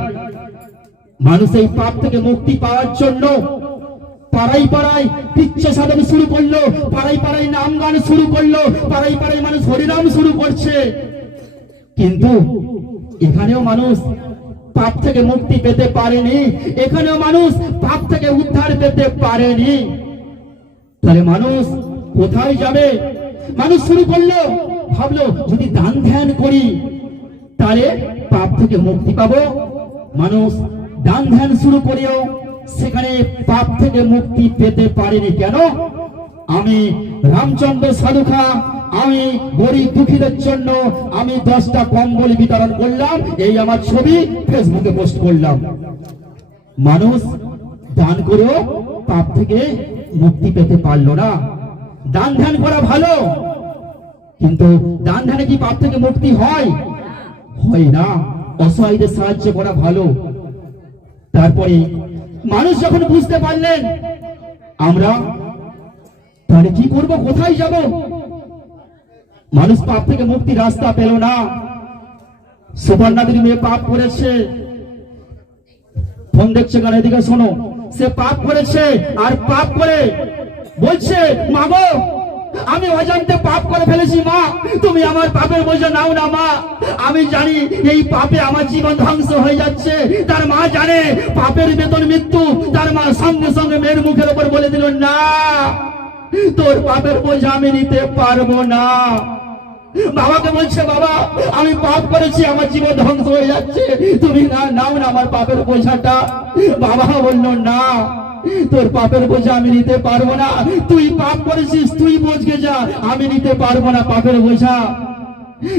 মানুষ এই পাপ থেকে মুক্তি পাওয়ার জন্য পাড়ায় পাড়ায় পিচ্ছ সাধন শুরু করলো, পাড়ায় পাড়ায় নাম গান শুরু করলো, পাড়ায় পাড়ায় মানুষ হরিনাম শুরু করছে। কিন্তু এখানেও মানুষ পাপ থেকে মুক্তি পেতে পারেনি, এখানেও মানুষ পাপ থেকে উদ্ধার পেতে পারেনি। তাহলে মানুষ কোথায় যাবে? মানুষ শুরু করলো, ভাবলো যদি দান ধ্যান করি তাহলে পাপ থেকে মুক্তি পাবো। মানুষ দান ধ্যান শুরু করেও সেখানে পাপ থেকে মুক্তি পেতে পারেনি। কেন? আমি রামচন্দ্র সাধুখা, আমি গরিব দুঃখীদের জন্য আমি 10টা কম্বল বিতরণ করলাম, এই আমার ছবি ফেসবুকে পোস্ট করলাম। মানুষ দান করেও পাপ থেকে মুক্তি পেতে পারলো না। দান ধ্যান করা ভালো, কিন্তু দান ধ্যানে কি পাপ থেকে মুক্তি হয়? হয় না। অসহায়দের সাহায্য করা ভালো। তারপরে মানুষ যখন বুঝতে পারলেন আমরা তাহলে কি করব, কোথায় যাব, মানুষ পাপ থেকে মুক্তির রাস্তা পেল না। সুবর্ণাদের মেয়ে পাপ করেছে, ফোন দেখছে কেন, এদিকে শোনো। সে পাপ করেছে, আর পাপ করে বলছে, মাগো আমি অজান্তে পাপ করে ফেলেছি মা, তুমি আমার পাপের বোঝা নাও না মা। আমি জানি এই পাপে আমার জীবন ধ্বংস হয়ে যাচ্ছে। তার মা জানে পাপের বেতন মৃত্যু। তার মা সঙ্গে সঙ্গে মেয়ের মুখের উপর বলে দিল, না, তোর পাপের বোঝা আমি নিতে পারবো না। বাবাকে বলছে, বাবা আমি পাপ করেছি, আমার জীবন ধ্বংস হয়ে যাচ্ছে, তুমি না নাও না আমার পাপের বোঝাটা। বাবা বলল, না, তোর পাপের বোঝা আমি নিতে পারবো না। তুই পাপ করেছিস, তুই বোঝকে যা, আমি নিতে পারবো না পাপের বোঝা।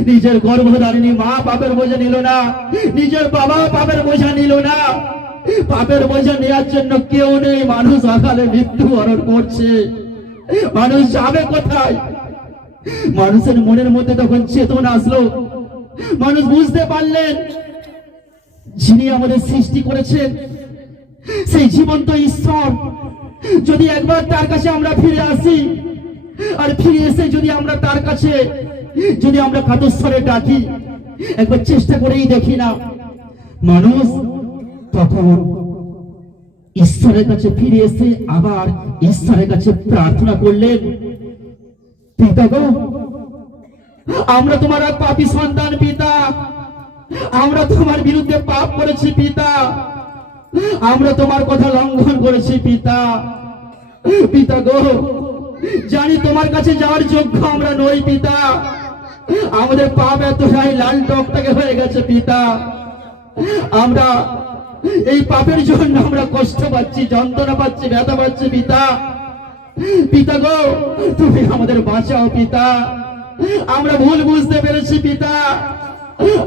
নিজের গর্ভধারিণী মা পাপের বোঝা নিল না, নিজের বাবা পাপের বোঝা নিল না। পাপের বোঝা নেওয়ার জন্য কেউ নেই। মানুষ অকালে মৃত্যুবরণ করছে। মানুষ যাবে কোথায়? মানুষের মনের মধ্যে তখন চেতনা আসলো। মানুষ বুঝতে পারলেন যিনি আমাদের সৃষ্টি করেছেন সেই জীবন্ত ঈশ্বর, যদি একবার তার কাছে আমরা ফিরে আসি, আর ফিরে এসে যদি আমরা তার কাছে যদি আমরা কাতস্বরে ডাকি, একবার চেষ্টা করেই দেখি না, মানুষ তখন ঈশ্বরের কাছে ফিরে এসে আবার ঈশ্বরের কাছে প্রার্থনা করলেন, পিতা গো, আমরা তোমার এক পাপী সন্তান পিতা, আমরা তোমার বিরুদ্ধে পাপ করেছি পিতা, আমরা তোমার কথা লঙ্ঘন করেছি পিতা। পিতা গো, জানি তোমার কাছে যাওয়ার যোগ্য আমরা নই পিতা, আমাদের পাপ এতটাই লাল টকটকে হয়ে গেছে পিতা, আমরা এই পাপের জন্য আমরা কষ্ট পাচ্ছি, যন্ত্রণা পাচ্ছি, ব্যথা পাচ্ছি পিতা। পিতা গো, তুমি আমাদের বাঁচাও পিতা, আমরা ভুল বুঝতে পেরেছি পিতা,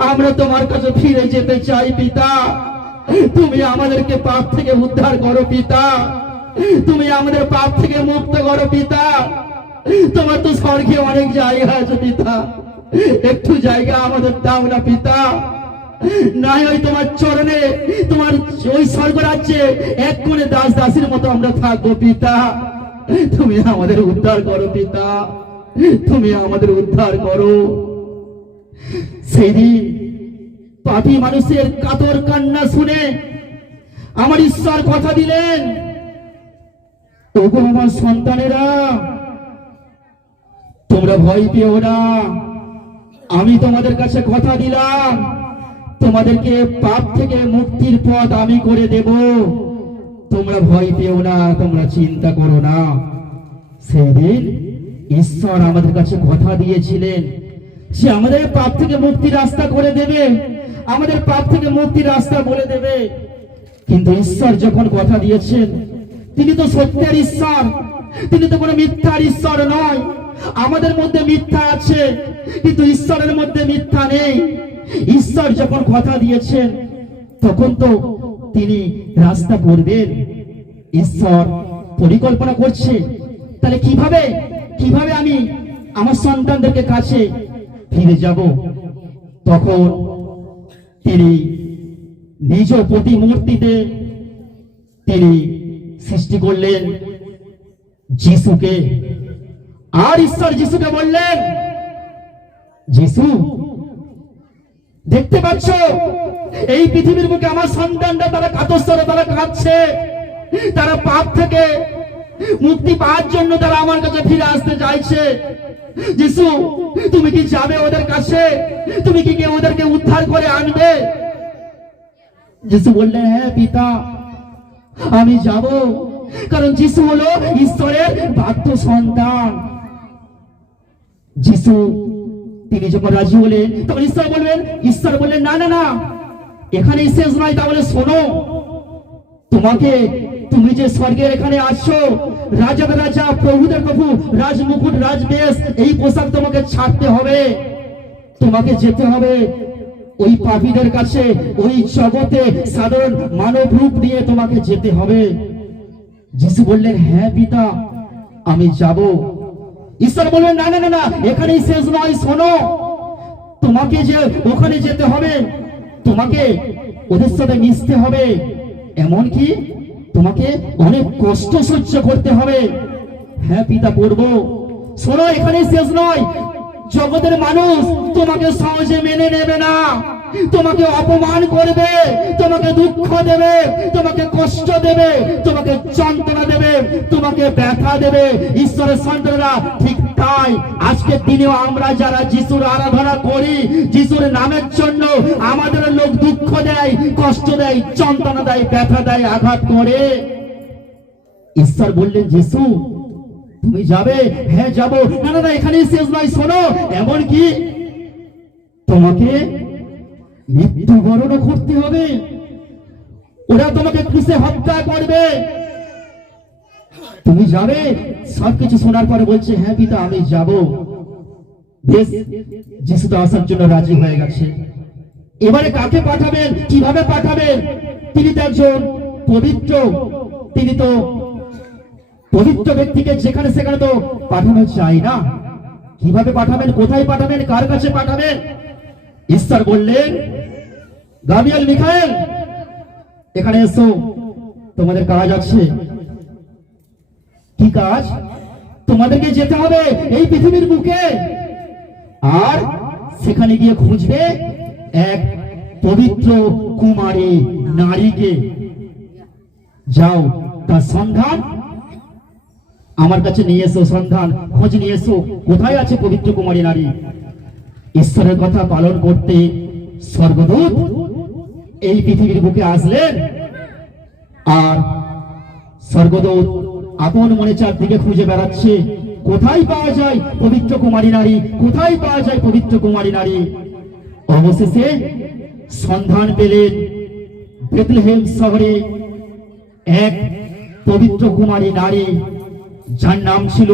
আমরা তোমার কাছে ফিরে যেতে চাই পিতা। তুমি আমাদেরকে পাপ থেকে উদ্ধার করো পিতা, তুমি আমাদের পাপ থেকে মুক্ত করো পিতা। তোমার তো স্বর্গে অনেক জায়গা আছে পিতা, একটু জায়গা আমাদের দাও না পিতা। নাই ওই তোমার চরণে, তোমার ওই স্বর্গ রাজ্যে এক কোণে দাস দাসীর মতো আমরা থাকবো পিতা। তুমি আমাদের উদ্ধার করো পিতা, তুমি আমাদের উদ্ধার করো। সেই দিন পাপী মানুষের কাতর কান্না শুনে আমার ঈশ্বর কথা দিলেন, ওগো আমার সন্তানেরা, তোমরা ভয় পেও না, আমি তোমাদের কাছে কথা দিলাম, তোমাদেরকে পাপ থেকে মুক্তির পথ আমি করে দেব, তোমরা ভয় পেও না, তোমরা চিন্তা করো না। সেই দিন ঈশ্বর আমাদের কাছে কথা দিয়েছিলেন, সে আমাদের পাপ থেকে মুক্তির রাস্তা করে দেবে, আমাদের পাপ থেকে মুক্তির রাস্তা বলে দেবে। কিন্তু ঈশ্বর যখন কথা দিয়েছেন, তিনি তো সত্যের ঈশ্বর, তিনি তো কোনো মিথ্যার ঈশ্বর নয়। আমাদের মধ্যে মিথ্যা আছে, কিন্তু ঈশ্বরের মধ্যে মিথ্যা নেই। ঈশ্বর যখন কথা দিয়েছেন, তখন তো তিনি রাস্তা করবেন। ঈশ্বর পরিকল্পনা করছে, তাহলে কিভাবে কিভাবে আমি আমার সন্তানদেরকে কাছে ফিরে যাব। তখন তিনি নিজ প্রতিমূর্তিতে তিনি সৃষ্টি করলেন যিশুকে। আর ঈশ্বর যিশুকে বললেন, যিশু, দেখতে পাচ্ছ এই পৃথিবীর বুকে আমার সন্তানরা তারা কাতস্বরে তারা কাঁদছে, তারা পাপ থেকে মুক্তি পাওয়ার জন্য তারা আমার কাছে ফিরে আসতে চাইছে। যিশু, তুমি কি যাবে ওদের কাছে? তুমি কি ওদেরকে উদ্ধার করে আনবে? যিশু বললেন, হ্যাঁ পিতা, আমি যাব। কারণ যিশু হলো ঈশ্বরের বাধ্য সন্তান। যিশু তিনি যখন রাজি হলেন, তখন ঈশ্বর বললেন, না না না, এখানেই শেষ নয়, তাহলে শোনো, তোমাকে, তুমি যে স্বর্গের এখানে আসছো, রাজাদের রাজা, প্রভুদের প্রভু, রাজমুকুট, রাজবেশ, এই পোশাক তোমাকে ছাড়তে হবে, তোমাকে যেতে হবে ওই পাপীদের কাছে, ওই জগতে সাধারণ মানব রূপ নিয়ে তোমাকে যেতে হবে। যিশু বললেন, হ্যাঁ পিতা, আমি যাব। ঈশ্বর বললেন, না না না না, এখানেই শেষ নয়, শোনো, তোমাকে যে ওখানে যেতে হবে, তোমাকে ওদের সাথে মিশতে হবে, এমনকি তোমাকে অনেক কষ্ট সহ্য করতে হবে। হ্যাঁ পিতা, করবো। শোনো, এখানেই শেষ নয়, জগতের মানুষ তোমাকে সহজে মেনে নেবে না। তোমাকে অপমান করবে, তোমাকে দুঃখ দেবে, তোমাকে কষ্ট দেবে, তোমাকে যন্ত্রণা দেবে, তোমাকে ব্যথা দেবে। ঈশ্বরের সন্তানেরা ঠিক তাই আজকের দিনেও আমরা যারা যিশুর আরাধনা করি, যিশুর নামের জন্য আমাদের লোক দুঃখ দেয়, কষ্ট দেয়, যন্ত্রণা দেয়, ব্যথা দেয়, আঘাত করে। ঈশ্বর বললেন, যিশু তুমি যাবে? হ্যাঁ যাব। না না না, এখানেই শেষ নয়, শোনো, এমন কি তোমাকে মৃত্যুবরণও করতে হবে, ওরা তোমাকে ক্রুশে হত্যা করবে, তুমি যাবে? সবকিছু শোনার পরে বলছে, হ্যাঁ পিতা আমি যাব। বেশ, যিশু তো আসার জন্য রাজি হয়ে গেছে। এবারে কাকে পাঠাবেন, কিভাবে পাঠাবেন? তিনি তো একজন পবিত্র, তিনি তো পবিত্র ব্যক্তিকে যেখানে সেখানে তো পাঠানো চাই না। কিভাবে পাঠাবেন, কোথায় পাঠাবেন, কার কাছে পাঠাবেন? ঈশ্বর বললেন, গাব্রিয়েল, মিখায়েল এখানে এসো, তোমাদের কাজ আছে। কি কাজ? তোমাদেরকে যেতে হবে এই পৃথিবীর বুকে, আর সেখানে গিয়ে খুঁজবে এক পবিত্র কুমারী নারীকে। যাও, তার সন্ধান আমার কাছে নিয়ে এসো, সন্ধান খোঁজ নিয়ে এসো, কোথায় আছে পবিত্র কুমারী নারী। ঈশ্বরের কথা পালন করতে স্বর্গদূত এই পৃথিবীর বুকে আসলেন, আর স্বর্গদূত আপন মনে চারদিকে খুঁজে বেড়াচ্ছে, কোথায় পাওয়া যায় পবিত্র কুমারী নারী, কোথায় পাওয়া যায় পবিত্র কুমারী নারী। অবশেষে সন্ধান পেলেন বেথলেহেম শহরে এক পবিত্র কুমারী নারী, যার নাম ছিল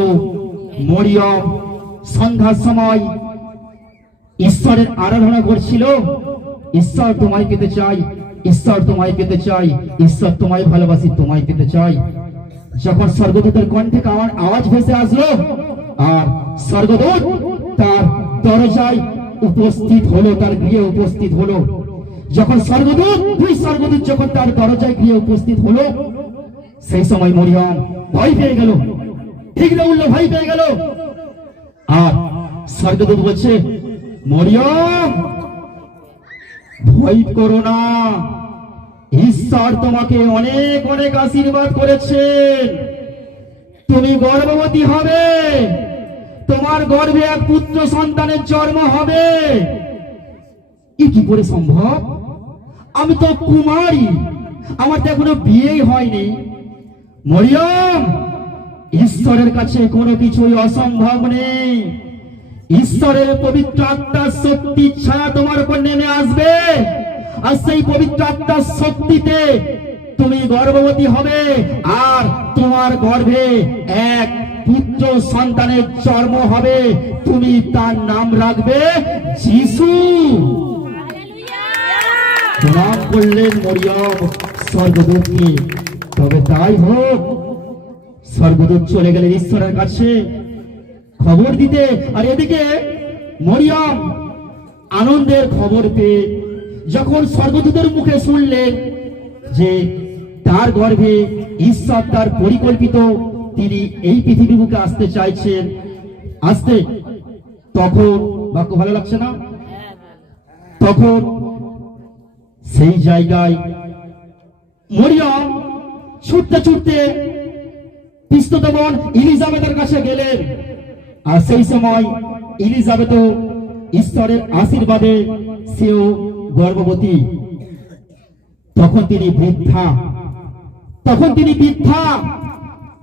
মরিয়ম। সন্ধ্যার সময় ঈশ্বরের আরাধনা করছিল, ঈশ্বর তোমায় পেতে চাই, ঈশ্বর তোমায় পেতে চাই, ঈশ্বর তোমায় ভালোবাসি, তোমায় পেতে চাই। যখন স্বর্গদূতের কণ্ঠে আওয়াজ ভেসে আসলো, আর স্বর্গদূত তার দরজায় উপস্থিত হলো, তার গৃহে উপস্থিত হলো। যখন দুই স্বর্গদূত যখন তার দরজায় গৃহে উপস্থিত হলো, সেই সময় মরিয়ম ভয় পেয়ে গেল, ঠিক না উল্লো ভয় পেয়ে গেল। আর স্বর্গদূত বলছে, মরিয়ম ভয় করো না, ঈশ্বর তোমাকে অনেক অনেক আশীর্বাদ করেছেন, তুমি গর্ভবতী হবে, তোমার গর্ভে এক পুত্র সন্তানের জন্ম হবে। এ কি করে সম্ভব? আমি তো কুমারী, আমার তো এখনো বিয়েই হয়নি। মরিয়ম, ঈশ্বরের কাছে কোনো কিছুই অসম্ভব নেই। ঈশ্বরের পবিত্র আত্মার শক্তি ছায়া তোমার উপর নেমে আসবে, আর সেই পবিত্র আত্মার শক্তিতে তুমি গর্ভবতী হবে, আর তোমার গর্ভে এক পুত্র সন্তানের জন্ম হবে, তুমি তার নাম রাখবে যিশু। প্রণাম করলেন মরিয়ম স্বর্গদূতকে। তবে তাই হোক। স্বর্গদূত চলে গেলেন ঈশ্বরের কাছে খবর দিতে, আর এদিকে মরিয়ম আনন্দের খবর পেয়ে যখন স্বর্গদূতের মুখে শুনলেন যে তার গর্ভে ঈশ্বর তার পরিকল্পিত তিনি এই পৃথিবীর বুকে আসতে চাইছেন, আসতে, তখন বাক্য ভালো লাগছে না, তখন সেই জায়গায় মরিয়ম ছুটতে ছুটতে পিস্তত বোন ইলিজাবেথের কাছে গেলেন। আর সেই সময় ইলিজাবেথ ঈশ্বরের আশীর্বাদে সেও গর্ভবতী। তখন তিনি বৃদ্ধা,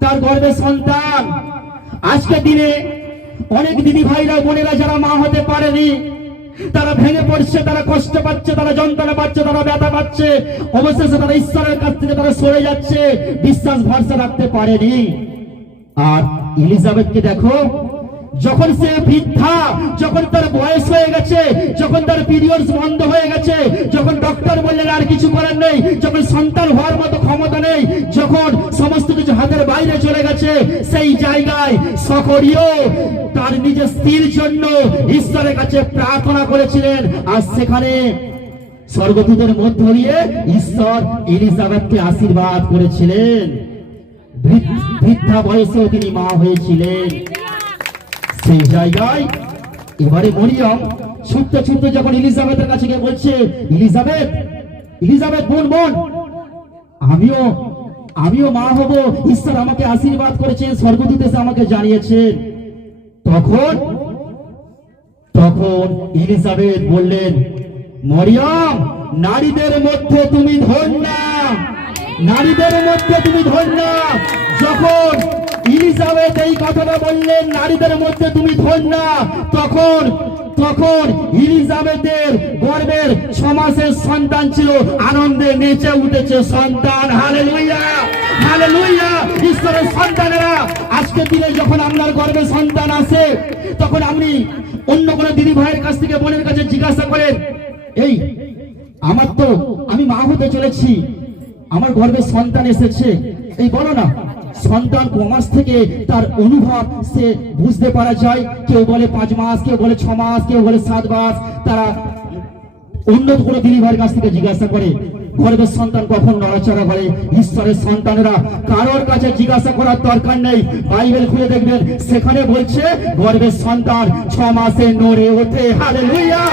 তার গর্ভে সন্তান। আজকের দিনে অনেক দিদি ভাইরা বোনেরা যারা মা হতে পারেনি, তারা ভেঙে পড়ছে, তারা কষ্ট পাচ্ছে, তারা যন্ত্রণা পাচ্ছে, তারা ব্যথা পাচ্ছে, অবশেষে তারা ঈশ্বরের কাছ থেকে তারা সরে যাচ্ছে, বিশ্বাস ভরসা রাখতে পারেনি। আর ইলিজাবেথকে দেখো, যখন সে বৃদ্ধা, যখন তার বয়স হয়ে গেছে, যখন তার পিরিয়ডস বন্ধ হয়ে গেছে, যখন ডক্টর বললেন আর কিছু করার নেই, যখন সন্তান হওয়ার মতো ক্ষমতা নেই, যখন সমস্ত কিছু হাতের বাইরে চলে গেছে, সেই জায়গায় সকরিও তার নিজের স্ত্রীর জন্য ঈশ্বরের কাছে প্রার্থনা করেছিলেন। আর সেখানে স্বর্গদূতের মধ্য দিয়ে ঈশ্বর এলিজাবেথকে আশীর্বাদ করেছিলেন। বৃদ্ধা বয়সেও তিনি মা হয়েছিলেন। সেই জায়গায় এবারে মরিয়ম ছুটতে ছুটতে যখন এলিজাবেথের কাছে গিয়ে বলছে, এলিজাবেথ, এলিজাবেথ বোন বোন, আমিও আমিও মা হব, ঈশ্বর আমাকে আশীর্বাদ করেছেন, স্বর্গদূত এসে আমাকে জানিয়েছেন। তখন তখন এলিজাবেথ বললেন, মরিয়ম, নারীদের মধ্যে তুমি ধন্যা, নারীদের মধ্যে তুমি ধন্যা। যখন এলিজাবেথ এই কথাটা বললেন, নারীদের মধ্যে তুমি ধন্যা, তখন তখন এলিজাবেথের গর্ভের 6 মাসের সন্তান ছিল, আনন্দে নেচে উঠেছে সন্তান। Hallelujah, hallelujah. ঈশ্বরের সন্তানেরা, আজকের দিনে যখন আপনার গর্ভে সন্তান আসে, তখন আপনি অন্য কোনো দিদি ভাইয়ের কাছ থেকে, বোনের কাছে জিজ্ঞাসা করেন, এই আমি মা হতে চলেছি, আমার গর্ভে সন্তান এসেছে, এই বলো না, সন্তান কমাস থেকে তার অনুভব সে বুঝতে পারা যায়। কেউ বলে 5 মাস, কেউ বলে 6 মাস, কেউ বলে 7 মাস। তারা অন্য কোনো দিদি ভাইয়ের কাছ থেকে জিজ্ঞাসা করে গর্ভের সন্তান কখন নড়াচড়া করে। ঈশ্বরের সন্তানেরা কারোর কাছে জিজ্ঞাসা করার দরকার নেই। বাইবেল খুলে দেখবেন, সেখানে বলছে গর্ভের সন্তান 6 মাসে নড়ে ওঠে। হালেলুয়া।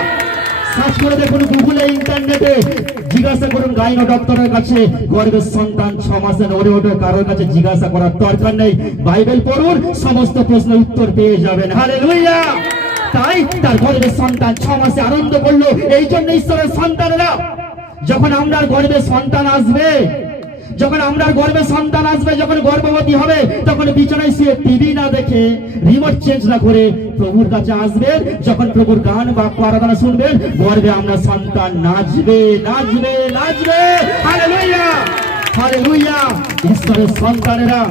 সার্চ করে দেখুন, গুগলে, ইন্টারনেটে জিজ্ঞাসা করুন গাইনো ডক্টরের কাছে, গর্ভের সন্তান 6 মাসে নড়ে ওঠে। কারোর কাছে জিজ্ঞাসা করার দরকার নেই, বাইবেল পড়ুন, সমস্ত প্রশ্নের উত্তর পেয়ে যাবেন। হালেলুয়া। তাই তার গর্ভের সন্তান 6 মাসে আনন্দ করলো। এই জন্য ঈশ্বরের সন্তানেরা, যখন আপনার গর্ভে সন্তান আসবে, যখন আপনার গর্ভে সন্তান আসবে, যখন গর্ভবতী হবে, তখন বিছানায় শুয়ে টিভি না দেখে, রিমোট চেঞ্জ না করে প্রভুর কাছে আসবেন। যখন প্রভুর গান বা আরাধনা শুনবেন, গর্ভে আপনার সন্তান নাচবে, নাচবে, নাচবে। Hallelujah, hallelujah. ঈশ্বরের সন্তানেরা,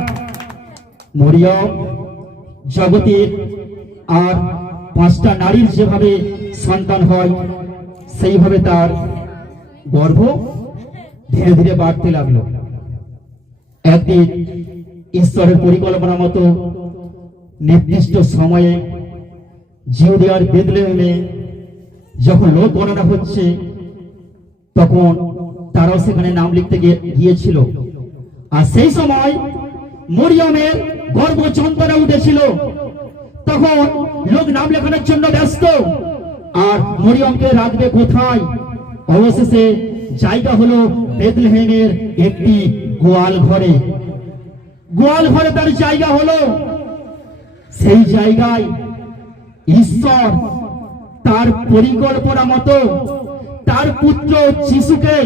মরিয়ম জগতের আর 5টা নারীর যেভাবে সন্তান হয়, সেইভাবে তার গর্ভ ধীরে ধীরে বাড়তে লাগলো। একদিন ঈশ্বরের পরিকল্পনা মতো নির্দিষ্ট সময়ে জিউদিয়ার বেথলেহেমে যখন লোক গণনা হচ্ছে, তখন তারাও সেখানে নাম লিখতে গিয়েছিল। আর সেই সময় মরিয়মের গর্ভ যন্ত্রণা উঠেছিল। তখন লোক নাম লেখানোর জন্য ব্যস্ত। আর মরিয়মকে রাখবে কোথায়? অবশেষে জায়গা হলো বেথলেহেমের একটি গোয়াল ঘরে। গোয়াল ঘরে তার জায়গা হলো। সেই জায়গায় ঈশ্বর তার পরিকল্পনা মতো তার পুত্র যিশুকে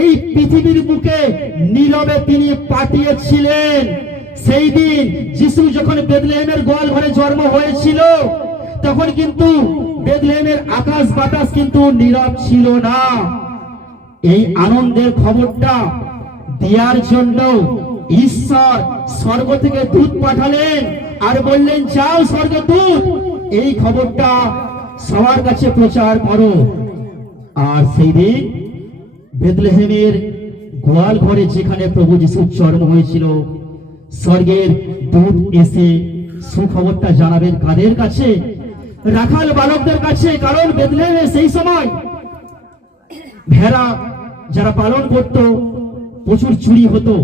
এই পৃথিবীর বুকে নীরবে তিনি পাঠিয়েছিলেন। সেই দিন যিশু যখন বেথলেহেমের গোয়াল ঘরে জন্ম হয়েছিল, তখন কিন্তু বেথলেহেমের আকাশ বাতাস কিন্তু নীরব ছিল না। এই আনন্দের খবরটা দেওয়ার জন্য ঈশ্বর স্বর্গ থেকে দূত পাঠালেন আর বললেন, যাও স্বর্গদূত, এই খবরটা সবার কাছে প্রচার করো। আর সেই দিন বেথলেহেমের গোয়াল ঘরে যেখানে প্রভু যিশুর জন্ম হয়েছিল, স্বর্গের দূত এসে সুখবরটা জানাবেন কাদের কাছে? রাখাল বালকদের কাছে। কারণ বেথলেহেমে সেই সময় ভেড়া যারা পালন করত, প্রচুর চুরি হতো,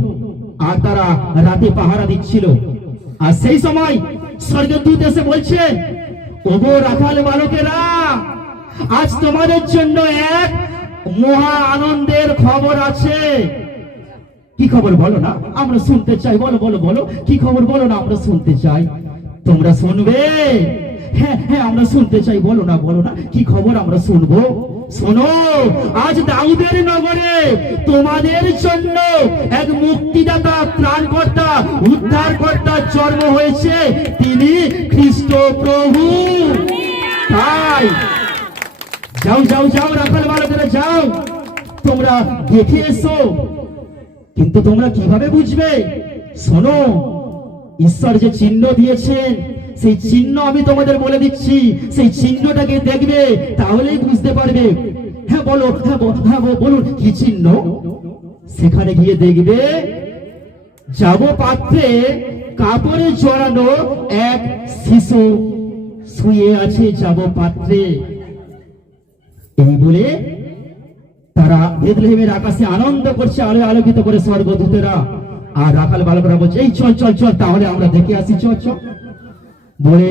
আর তারা রাতে পাহারা দিচ্ছিল। আর সেই সময় স্বর্গের দূত এসে বলছে, ওগো রাখাল বালকেরা, আজ তোমাদের জন্য এক মহা আনন্দের খবর আছে। কি খবর বলো না, আমরা শুনতে চাই। বলো বলো বলো, কি খবর বলো না, আমরা শুনতে চাই। তোমরা শুনবে? হ্যাঁ হ্যাঁ, আমরা শুনতে চাই। বলো না, বলো না, কি খবর, আমরা শুনবো। শোনো, আজ দাউদের নগরে তোমাদের জন্য এক মুক্তিদাতা, ত্রাণকর্তা, উদ্ধারকর্তা জন্ম হয়েছে। তিনি খ্রিস্ট প্রভু। তাই যাও যাও যাও, রাখাল বালকেরা যাও, তোমরা দেখে এসো। কিন্তু তোমরা কিভাবে বুঝবে? শোনো, ঈশ্বর যে চিহ্ন দিয়েছেন, সেই চিহ্ন আমি তোমাদের বলে দিচ্ছি। সেই চিহ্নটাকে দেখবে, তাহলেই বুঝতে পারবে। হ্যাঁ বলো, হ্যাঁ বলুন, কি চিহ্ন? সেখানে গিয়ে দেখবে, যাব পাত্রে কাপড়ে জড়ানো এক শিশু শুয়ে আছে যাব পাত্রে। এই বলে তারা বেথলেহেমের আকাশে আনন্দ করছে, আলো আলোকিত করে স্বর্গদূতেরা। আর রাখাল বালকরা বলছে, এই চল চল চল, তাহলে আমরা দেখে আসি, চল চল বলে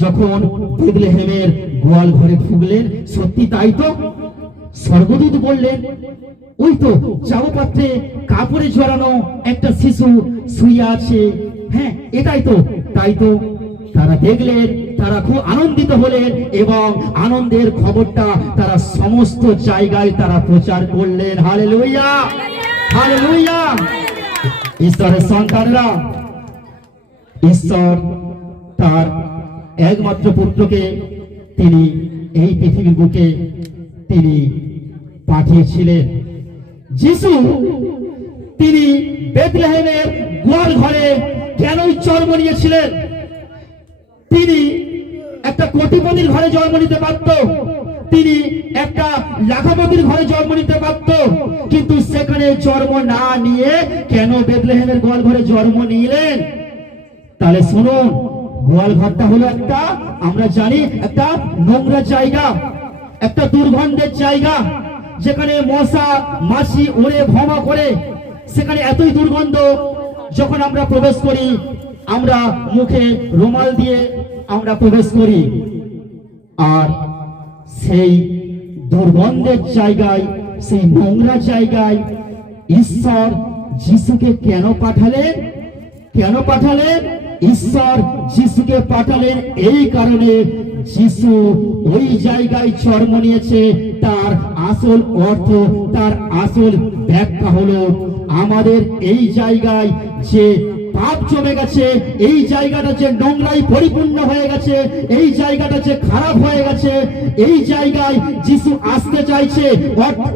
যখন বেথলেহেমের গোয়াল ঘরে ঢুকলেন, সত্যি তাই তো, স্বর্গদূত বললেন, ওই তো চারপাত্রে কাপড়ে জড়ানো একটা শিশু শুয়ে আছে। হ্যাঁ, এটাই তো। তাই তো তারা দেখলেন, তারা খুব আনন্দিত হলেন এবং আনন্দের খবরটা তারা সমস্ত জায়গায় তারা প্রচার করলেন। Hallelujah, hallelujah. ঈশ্বরের সন্তানরা, ঈশ্বর তার একমাত্র পুত্রকে তিনি এই পৃথিবীর বুকে তিনি পাঠিয়েছিলেন। যিশু তিনি বেথলেহেমের গোয়াল ঘরে কেন জন্ম নিয়েছিলেন? তিনি একটা কোটিপতির ঘরে জন্ম নিতে পারত, তিনি একটা লাখপতির ঘরে জন্ম নিতে পারত, কিন্তু সেখানে জন্ম না নিয়ে কেন বেথলেহেমের গোয়াল ঘরে জন্ম নিলেন? তাহলে শুনুন, গোয়াল ঘরটা হলো একটা, আমরা জানি, একটা নোংরা জায়গা, একটা দুর্গন্ধের জায়গা, যেখানে মশা মাছি উড়ে ভমা করে। সেখানে এতই দুর্গন্ধ, যখন আমরা প্রবেশ করি আমরা মুখে রুমাল দিয়ে আমরা প্রবেশ করি। আর সেই দুর্গন্ধের জায়গায়, সেই নোংরা জায়গায় ঈশ্বর যিশুকে কেন পাঠালেন? কেন পাঠালেন? ঈশ্বর যিশুকে পাঠালেন এই কারণে, যিশু ওই জায়গায় জন্ম নিয়েছে। তার আসল অর্থ, তার আসল ব্যাখ্যা হলো, আমাদের এই জায়গায় যে পাপ জমে গেছে, এই জায়গাটা যে নোংরাই পরিপূর্ণ হয়ে গেছে, এই জায়গাটা যে খারাপ হয়ে গেছে, এই জায়গায় যিশু আসতে চাইছে।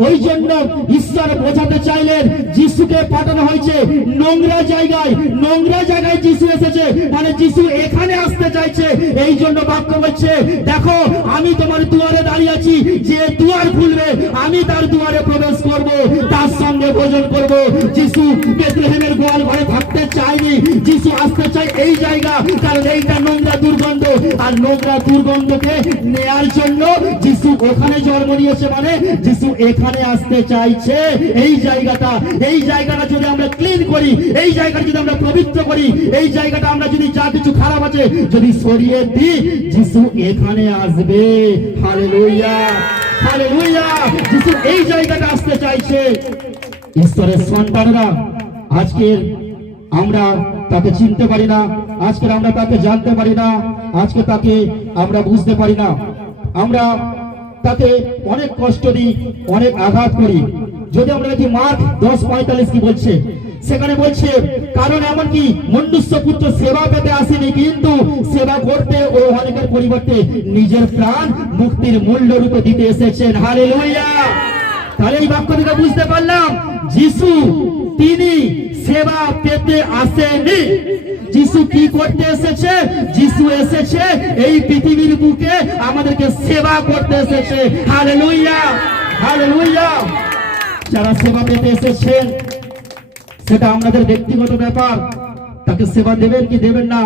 ওই জন্য ঈশ্বর বোঝাতে চাইলেন, যিশুকে পাঠানো হয়েছে নোংরা জায়গায়। নোংরা জায়গায় যিশু এসেছে, মানে যিশু এখানে আসতে চাইছে। এই জন্য বাক্য বলছে, দেখো আমি তোমার দুয়ারে দাঁড়িয়ে আছি, যে দুয়ার খুলবে আমি তার দুয়ারে প্রবেশ করব, তার সঙ্গে ভোজন করব। যিশু বেথলেহেমের গোয়াল ঘরে থাকতে চায়নি, যিশু আসতে চাই এই জায়গা, কারণ এইটা নোংরা দুর্গন্ধ, আর নোংরা দুর্গন্ধকে নেয়ার জন্য যিশু ওখানে জন্ম নিয়েছে, মানে যিশু এখানে আসতে চাইছে। এই জায়গাটা যদি আমরা ক্লিন করি, এই জায়গাটা যদি আমরা পবিত্র করি, এই জায়গাটা আমরা যদি যা কিছু খারাপ আছে যদি সরিয়ে দিই, যিশু এখানে আসবে। Hallelujah, hallelujah. যিশু এই জায়গাটা আসতে চাইছে। ঈশ্বরের সন্তানরা, আজকের আমরা তাকে চিনতে পারি না, আজকে আমরা তাকে জানতে পারি না, আজকে তাকে আমরা বুঝতে পারি না। আমরা তাকে অনেক কষ্ট দিই, অনেক আঘাত করি। যদি আমরা দেখি মার্ক 10:45 কি বলছে, সেখানে বলছে, কারণ এমনকি মনুষ্য পুত্র সেবা পেতে আসেনি, কিন্তু সেবা করতে ও অনেকের পরিবর্তে নিজের প্রাণ মুক্তির মূল্য রূপে দিতে এসেছেন। হালেলুয়া। তাহলে এই বাক্য থেকে বুঝতে পারলাম, যিশু তিনি সেবা পেতে আসেনি। যিশু কি করতে এসেছে? যিশু এসেছে এই পৃথিবীর বুকে আমাদেরকে সেবা করতে এসেছে। Hallelujah, hallelujah. যারা সেবা পেতে এসেছেন, সেটা আমাদের ব্যক্তিগত ব্যাপার, তাকে সেবা দেবেন কি দেবেন না,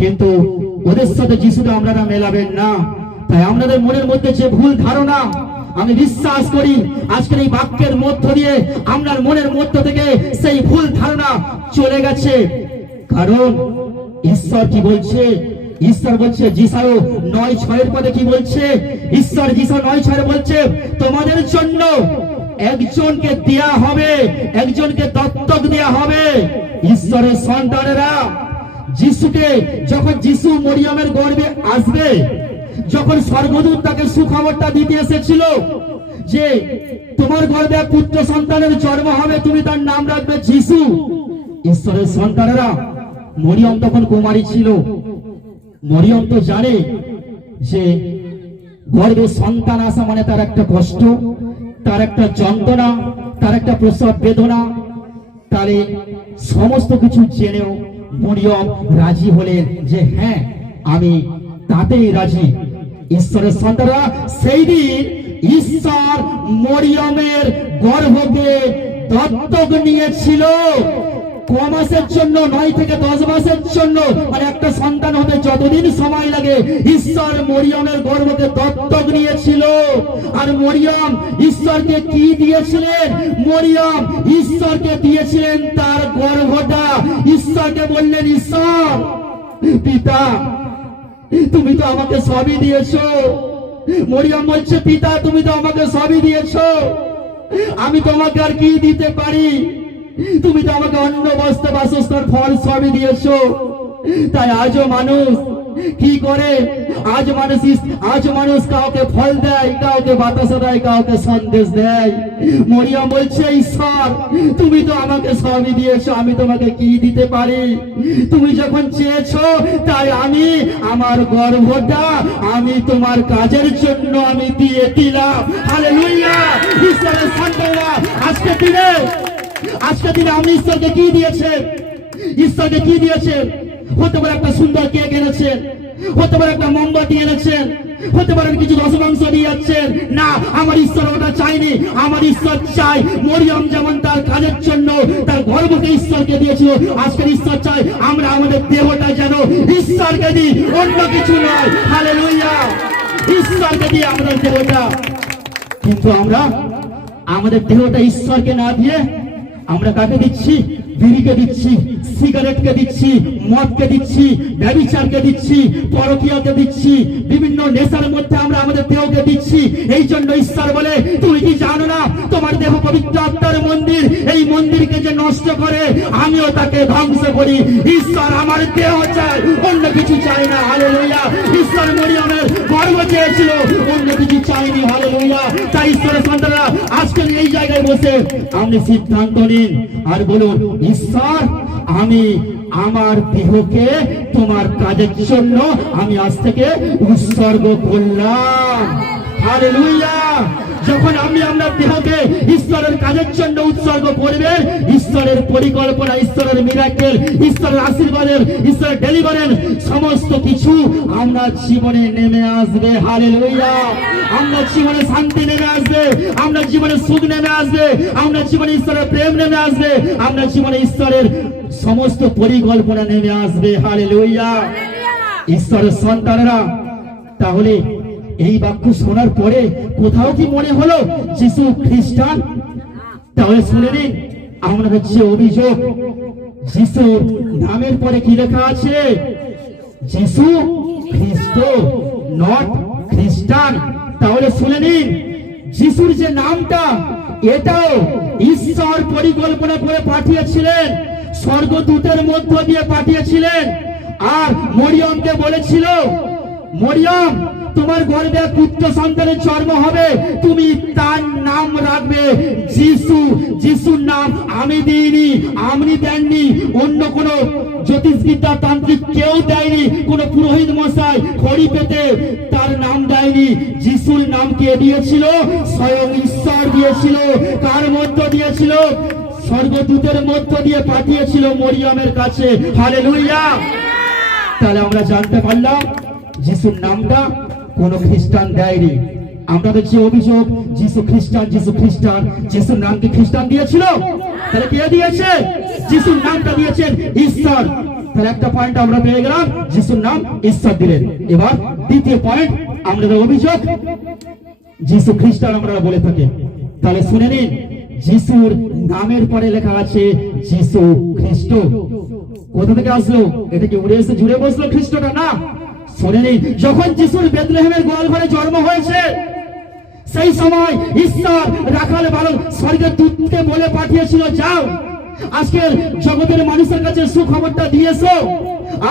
কিন্তু ওদের সাথে যিশুকে আপনারা মেলাবেন না। তাই আমাদের মনের মধ্যে যে ভুল ধারণা, আমি বিশ্বাস করি আজকের এই বাক্যের মধ্য দিয়ে আপনার মনের মধ্য থেকে সেই ভুল ধারণা চলে গেছে। কারণ ঈশ্বর কি বলছে? ঈশ্বর বলছে যিশায় 9:6 পদে কি বলছে? ঈশ্বর যিশায় 9:6 বলছে, তোমাদের জন্য একজনকে দেয়া হবে, একজনকে দত্তক দেয়া হবে। ঈশ্বরের সন্তানেরা, যিশুকে যখন যিশু মরিয়মের গর্ভে আসবে, যখন স্বর্গদূত তাকে সুখবরটা দিতে এসেছিল যে তোমার গর্ভে পুত্র সন্তানের জন্ম হবে, তুমি তার নাম রাখবে যিশু। ঈশ্বরের সন্তানেরা, মরিয়ম তখন কুমারী ছিল। মরিয়ম তো জানে যে গর্ভে সন্তান আসা মানে তার একটা কষ্ট, তার একটা যন্ত্রণা, তার একটা প্রসব বেদনা। তাহলে সমস্ত কিছু জেনেও মরিয়ম রাজি হলেন যে হ্যাঁ, আমি তাতেই রাজি। ঈশ্বরের সন্তানরা, সেই দিন ঈশ্বর মরিয়মের গর্ভকে দত্তক নিয়েছিল। ক মাসের জন্য? 9 থেকে 10 মাসের জন্য, মানে একটা সন্তান হতে যতদিন সময় লাগে, ঈশ্বর মরিয়মের গর্ভকে দত্তক নিয়েছিল। আর মরিয়ম ঈশ্বরকে কি দিয়েছিলেন? মরিয়ম ঈশ্বরকে দিয়েছিলেন তার গর্ভটা। ঈশ্বরকে বললেন, ঈশ্বর পিতা তুমি তো আমাকে সবই দিয়েছো। মরিয়ম বলছে, পিতা তুমি তো আমাকে সবই দিয়েছো, আমি তোমাকে আর কি দিতে পারি? তুমি তো আমাকে অন্ন বস্ত্র বাসস্থান ফল সবই দিয়েছো। তাই আজও মানুষ কি করে? আজ মানুষ কাউকে ফল দেয়, কাউকে বাতাসা দেয়, কাউকে সন্দেশ দেয়। মরিয়ম বলছে, ঈশ্বর তুমি তো আমাকে সবই দিয়েছো, আমি তোমাকে কি দিতে পারি? তুমি যখন চেয়েছো তাই আমি আমার গর্ভটা আমি তোমার কাজের জন্য আমি দিয়ে দিলাম। হালেলুয়া! ঈশ্বরের সন্তানরা আজকে দিনে আপনি ঈশ্বরকে কি দিয়েছেন? ঈশ্বরকে কি দিয়েছেন? হতে পারে একটা সুন্দর কেক এনেছেন, হতে পারে একটা মোমবাতি এনেছেন, হতে পারে কিছু দশমাংশ দিয়ে যাচ্ছেন। না, আমার ঈশ্বর ওটা চাইনি। আমার ঈশ্বর চাই মরিয়ম যেমন তার কাজের জন্য তার গর্ভকে ঈশ্বরকে দিয়েছিল, আজকের ঈশ্বর চাই আমরা আমাদের দেহটা যেন ঈশ্বরকে দিই, অন্য কিছু নয়। হালেলুয়া! ঈশ্বরকে দিই আমাদের দেহটা। কিন্তু আমরা আমাদের দেহটা ঈশ্বরকে না দিয়ে আমরা কাকে দিচ্ছি? বিড়িকে দিচ্ছি, সিগারেটকে দিচ্ছি, মদকে দিচ্ছি, ব্যভিচারকে দিচ্ছি, পরকীয়াকে দিচ্ছি, বিভিন্ন নেশার মধ্যে আমরা আমাদের দেহকে দিচ্ছি। এই জন্য ঈশ্বর বলে, তুমি কি জানো না তোমার দেহ পবিত্র আত্মার মন্দির? এই মন্দিরকে যে নষ্ট করে আমিও তাকে ধ্বংস করি। ঈশ্বর আমার দেহ চাই, অন্য কিছু চাই না। হালেলুয়া! ঈশ্বর মরিয়মের গর্ভ চেয়েছিল, অন্য কিছু চাইনি। হালেলুয়া! তাই ঈশ্বরের সন্তানরা আজকে এই জায়গায় বসে আপনি সিদ্ধান্ত নিন আর বলুন, ঈশ্বর আমি আমার দেহকে তোমার কাজের জন্য আমি আজ থেকে উৎসর্গ করলাম। হালেলুয়া! যখন আপনি আপনার দেহকে ঈশ্বরের কাজের জন্য উৎসর্গ করবেন, ঈশ্বরের পরিকল্পনা, ঈশ্বরের মিরাকেল, ঈশ্বরের আশীর্বাদের, ঈশ্বরের ডেলিভারের সমস্ত কিছু আপনার জীবনে নেমে আসবে। হালেলুয়া! আপনার জীবনে শান্তি নেমে আসবে, আপনার জীবনে সুখ নেমে আসবে, আপনার জীবনে ঈশ্বরের প্রেম নেমে আসবে, আপনার জীবনে ঈশ্বরের সমস্ত পরিকল্পনা নেমে আসবে। হালেলুয়া! ঈশ্বরের সন্তানেরা, তাহলে এই বাক্য শোনার পরে কোথাও কি মনে হলো যিশু খ্রিস্টান? তাহলে শুনে নিন, আমরা হচ্ছে অভিযোগ যিশু নামের পরে কি লেখা আছে? যিশু খ্রিস্ট, নট খ্রিস্টান। তাহলে শুনে নিন, যিশুর যে নামটা এটাও ঈশ্বর পরিকল্পনা করে পাঠিয়েছিলেন, স্বর্গদূতের মধ্য দিয়ে পাঠিয়েছিলেন। আর মরিয়মকে বলেছিল, মরিয়ম তোমার গর্ভে পুত্র সন্তানের জন্ম হবে, তুমি তার নাম রাখবে যিশু। যিশুর নাম আমি দিইনি, আপনি দেননি, অন্য কোন জ্যোতিষবিদ্যা তান্ত্রিক কেউ দেয়নি, কোন পুরোহিত মশাই খড়ি পেতে তার নাম দেয়নি। যিশুর নাম কে দিয়েছিল? স্বয়ং ঈশ্বর দিয়েছিল। কার মধ্য দিয়েছিল? স্বর্গদূতের মধ্য দিয়ে পাঠিয়েছিল মরিয়মের কাছে। হালেলুয়া! তাহলে আমরা জানতে পারলাম যিশুর নামটা কোন খ্রিস্টান দেয়নি। আমাদের যে অভিযোগ যিশু খ্রিস্টান, যিশু খ্রিস্টান, যিশুর নাম কি খ্রিস্টান দিয়েছিল? তাহলে কে দিয়েছে? যিশুর নামটা দিয়েছেন ঈশ্বর। তাহলে একটা পয়েন্ট আমরা পেয়ে গেলাম, যিশুর নাম ঈশ্বর দিলেন। এবার দ্বিতীয় পয়েন্ট, আমাদের অভিযোগ যিশু খ্রিস্টান আমরা বলে থাকি। তাহলে শুনে নিন, যিশুর নামের পরে লেখা আছে যিশু খ্রিস্ট। কোথা থেকে আসলো? এটা কি উড়ে এসে জুড়ে বসলো খ্রিস্টটা? না, শুনে নিন, যখন যিশুর বেথলেহেমের গোয়াল ঘরে জন্ম হয়েছে, সেই সময় ঈশ্বর রাখাল বালক স্বর্গের দূতকে বলে পাঠিয়েছিল, যাও আজকের জগতের মানুষের কাছে সুখবরটা দিয়েছো।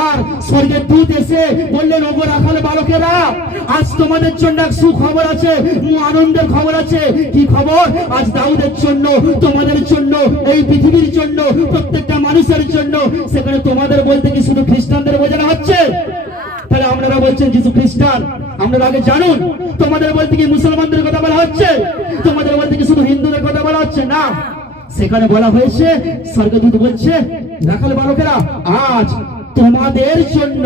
আর স্বর্গের দূত এসে বললেন, ওগো রাখাল বালকেরা, আজ তোমাদের জন্য এক সুখবর আছে, আনন্দের খবর আছে। কি খবর? আজ দাউদের জন্য, তোমাদের জন্য, এই পৃথিবীর জন্য, প্রত্যেকটা মানুষের জন্য। সেখানে তোমাদের বলতে কি শুধু খ্রিস্টানদের বোঝানো হচ্ছে? তাহলে আপনারা বলছেন যিশু খ্রিস্টান, আপনারা আগে জানুন। তোমাদের বলতে কি মুসলমানদের কথা বলা হচ্ছে? তোমাদের বলতে কি শুধু হিন্দুদের কথা বলা হচ্ছে? না, সেখানে বলা হয়েছে, স্বর্গদূত বলছে, রাখাল বালকেরা, আজ তোমাদের জন্য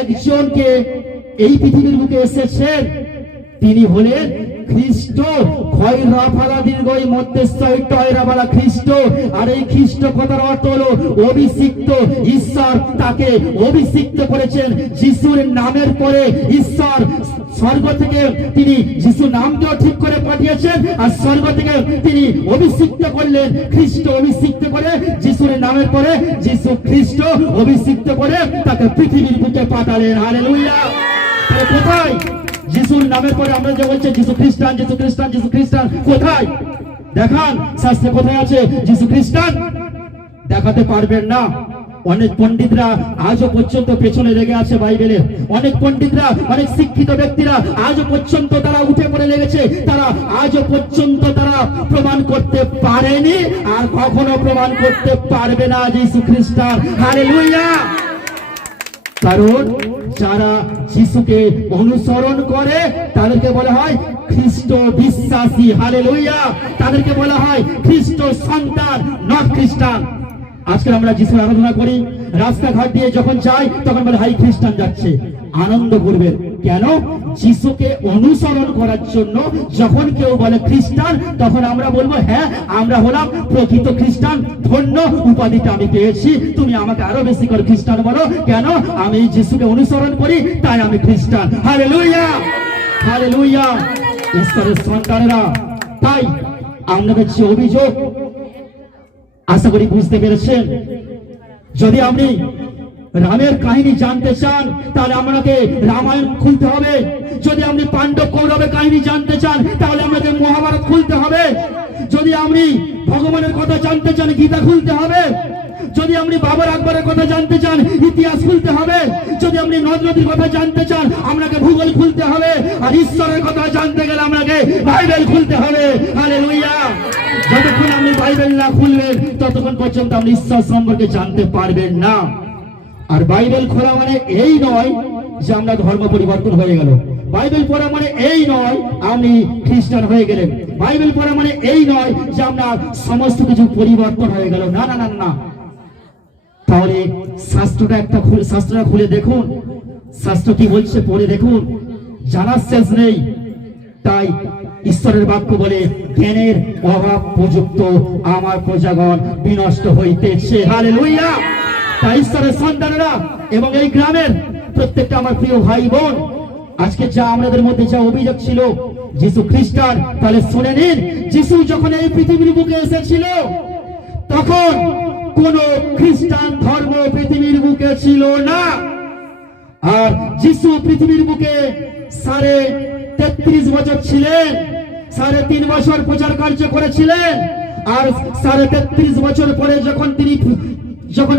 একজনকে এই পৃথিবীর বুকে এসেছেন, তিনি হলেন খ্রিস্ট। খ্রিস্ট। আর এই খ্রিস্ট কথার অর্থ হলো অভিষিক্ত। ঈশ্বর তাকে অভিষিক্ত করেছেন। যিশুর নামের পরে ঈশ্বর স্বর্গ থেকে তিনি যিশু নামটাও ঠিক করে পাঠিয়েছেন, আর স্বর্গ থেকে তিনি অভিষিক্ত করলেন, খ্রিস্ট অভিষিক্ত করে যিশুর নামের পরে যিশু খ্রিস্ট অভিষিক্ত করে তাকে পৃথিবীর বুকে পাঠালেন। হালেলুয়া। তাহলে কোথায় যিশুর নামের পরে আমরা যে বলছি যিশু খ্রিস্টান, যিশু খ্রিস্টান, যিশু খ্রিস্টান, কোথায় দেখান শাস্ত্রে কোথায় আছে যিশু খ্রিস্টান? দেখাতে পারবেন না। অনেক পণ্ডিতরা আজও পর্যন্ত পেছনে লেগে আছে বাইবেলে। অনেক পণ্ডিতরা, অনেক শিক্ষিত ব্যক্তিরা আজও পর্যন্ত তারা উঠে পড়ে লেগেছে, তারা আজও পর্যন্ত তারা প্রমাণ করতে পারেনি আর কখনো প্রমাণ করতে পারবে না যিশু খ্রিস্টান। হালেলুয়া। কারণ যারা যিশুকে অনুসরণ করে তাদেরকে বলা হয় খ্রিস্ট বিশ্বাসী। হালেলুয়া। তাদেরকে বলা হয় খ্রিস্ট সন্তান, নট খ্রিস্টান। আজকে আমরা যিশুর আরাধনা করি, রাস্তাঘাট দিয়ে যখন যাই তখন বলে হাই খ্রিস্টান যাচ্ছে, আনন্দ করবেন কেন? যিশুকে অনুসরণ করার জন্য যখন কেউ বলে খ্রিস্টান, তখন আমরা বলবো হ্যাঁ আমরা হলাম প্রকৃত খ্রিস্টান, ধন্য উপাধিটা আমি পেয়েছি, তুমি আমাকে আরো বেশি করে খ্রিস্টান বলো। কেন? আমি যিশুকে অনুসরণ করি তাই আমি খ্রিস্টান। Hallelujah, hallelujah. ঈশ্বরের সন্তানেরা, তাই আপনাদের যে অভিযোগ আশা করি বুঝতে পেরেছেন। যদি আপনি রামের কাহিনী জানতে চান তাহলে আপনাকে রামায়ণ খুলতে হবে। যদি আপনি পাণ্ডব কৌরবের কাহিনী জানতে চান তাহলে আপনাকে মহাভারত খুলতে হবে। যদি আপনি ভগবানের কথা জানতে চান গীতা খুলতে হবে। যদি আপনি বাবর আকবরের কথা জানতে চান ইতিহাস খুলতে হবে। যদি আপনি নদ নদীর কথা জানতে চান আপনাকে ভূগোল খুলতে হবে। আর ঈশ্বরের কথা জানতে গেলে আপনাকে বাইবেল খুলতে হবে। হালেলুয়া। যতক্ষণ আপনি বাইবেল না খুলবেন ততক্ষণ পর্যন্ত আপনি ঈশ্বর সম্পর্কে জানতে পারবেন না। আর বাইবেল খোলা মানে এই নয় যে আমরা ধর্ম পরিবর্তন হয়ে গেল। বাইবেল পড়া মানে এই নয় আপনি খ্রিস্টান হয়ে গেলেন। বাইবেল পড়া মানে এই নয় যে আপনার সমস্ত কিছু পরিবর্তন হয়ে গেল। না না না না। তাহলে শাস্ত্রটা খুলে দেখুন, শাস্ত্র কি বলছে পড়ে দেখুন, জানার শেষ নেই। তাই ঈশ্বরের বাক্য বলে জ্ঞানের অভাব প্রযুক্ত আমার প্রজাগণ বিনষ্ট হইতেছে। হালেলুয়া। তাই ঈশ্বরের সন্তানেরা এবং এই গ্রামের প্রত্যেকটা আমার প্রিয় ভাই বোন, আজকে যা আমাদের মধ্যে যা অভিযোগ ছিল যিশু খ্রিস্টান, তাহলে শুনে নিন, যিশু যখন এই পৃথিবীর বুকে এসেছিল তখন কোন খ্রিস্টান ধর্ম পৃথিবীর বুকে ছিল না। আর যিশু পৃথিবীর বুকে 33.5 বছর ছিলেন, 3.5 বছর প্রচার কার্য করেছিলেন। আর 33.5 বছর পরে যখন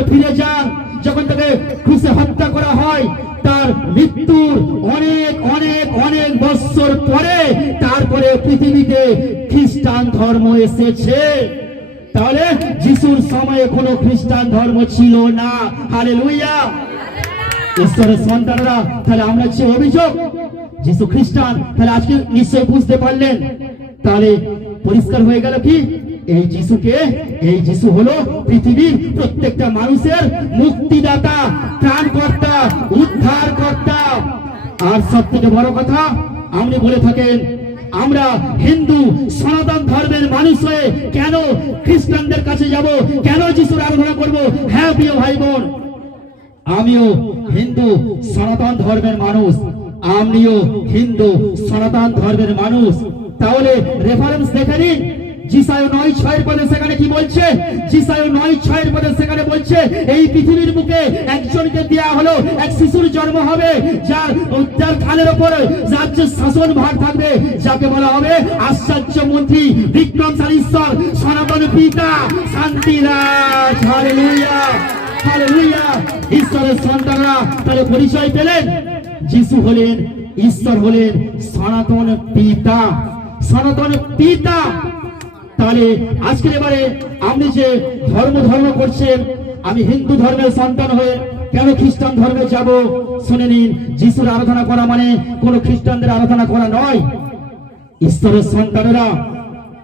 ফিরে যান, যখন তাকে ক্রুশে হত্যা করা হয়, তার মৃত্যুর অনেক অনেক অনেক বছর পরে তারপরে পৃথিবীতে খ্রিস্টান ধর্ম এসেছে। তাহলে যিশুর সময়ে কোনো খ্রিস্টান ধর্ম ছিল না। হালেলুয়া। ঈশ্বরের সন্তানরা, তাহলে আমরা যে অভিযোগ যিশু খ্রিস্টান, তাহলে আজকে নিশ্চয় বুঝতে পারলেন। তাহলে পরিষ্কার হয়ে গেল কি এই যিশু হলো পৃথিবীর প্রত্যেকটা মানুষের মুক্তিদাতা, ত্রাণকর্তা, উদ্ধারকর্তা। আর সব থেকে বড় কথা আপনি বলে থাকেন আমরা হিন্দু সনাতন ধর্মের মানুষ হয়ে কেন খ্রিস্টানদের কাছে যাব, কেন যিশুর আরাধনা করব? হ্যাঁ প্রিয় ভাই বোন, আমিও হিন্দু সনাতন ধর্মের মানুষ, আপনিও হিন্দু সনাতন ধর্মের মানুষ। তাহলে রেফারেন্স দেখে নিন, যিশায় 9:6 পদে সেখানে কি বলছে? যিশায় 9:6 পদে সেখানে বলছে এই পৃথিবীর বুকে একজনকে দেয়া হলো, এক শিশুর জন্ম হবে যার কানের উপরে রাজ্য শাসন ভার থাকবে, যাকে বলা হবে আশ্চর্য মন্ত্রী, বিক্রমশালী ঈশ্বর, সনাতন পিতা, শান্তিরাজ। Hallelujah, hallelujah. ঈশ্বরের সন্তানরা তাহলে পরিচয় পেলেন, যিশু হলেন, ঈশ্বর হলেন সনাতন পিতা, সনাতন পিতা। তাহলে আজকের এবারে আপনি যে ধর্ম করছেন, আমি হিন্দু ধর্মের সন্তান হয়ে কেন খ্রিস্টান ধর্মে যাব? শুনে নিন, যিশুর আরাধনা করা মানে কোন খ্রিস্টানদের আরাধনা করা নয়। ঈশ্বরের সন্তানেরা,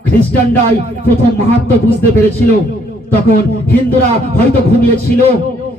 খ্রিস্টানরাই প্রথম মাহাত্ম্য বুঝতে পেরেছিল, তখন হিন্দুরা হয়তো ঘুমিয়েছিল,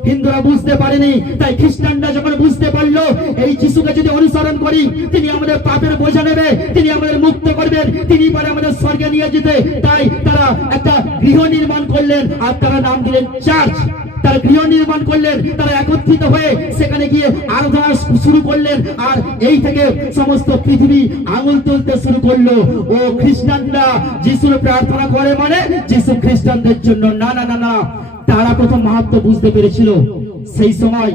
হিন্দুরা বুঝতে পারেনি। তাই খ্রিস্টানরা যখন বুঝতে পারলো এই যিশুকে যদি অনুসরণ করি তিনি আমাদের পাপের বোঝা নেবে, তিনি আমাদের মুক্ত করবেন, তিনি পরে আমাদের স্বর্গে নিয়ে যেতে, তাই তারা একটা গৃহ নির্মাণ করলেন আর তারা নাম দিলেন চার্চ। তারা গৃহ নির্মাণ করলেন, তারা একত্রিত হয়ে সেখানে গিয়ে আরাধনা শুরু করলেন। আর এই থেকে সমস্ত পৃথিবী আঙুল তুলতে শুরু করলো। ও খ্রিস্টানরা যিশুর প্রার্থনা করে মানে যিশু খ্রিস্টানদের জন্য, না না না না, তারা প্রথম মাহাত্ম্য বুঝতে পেরেছিল। সেই সময়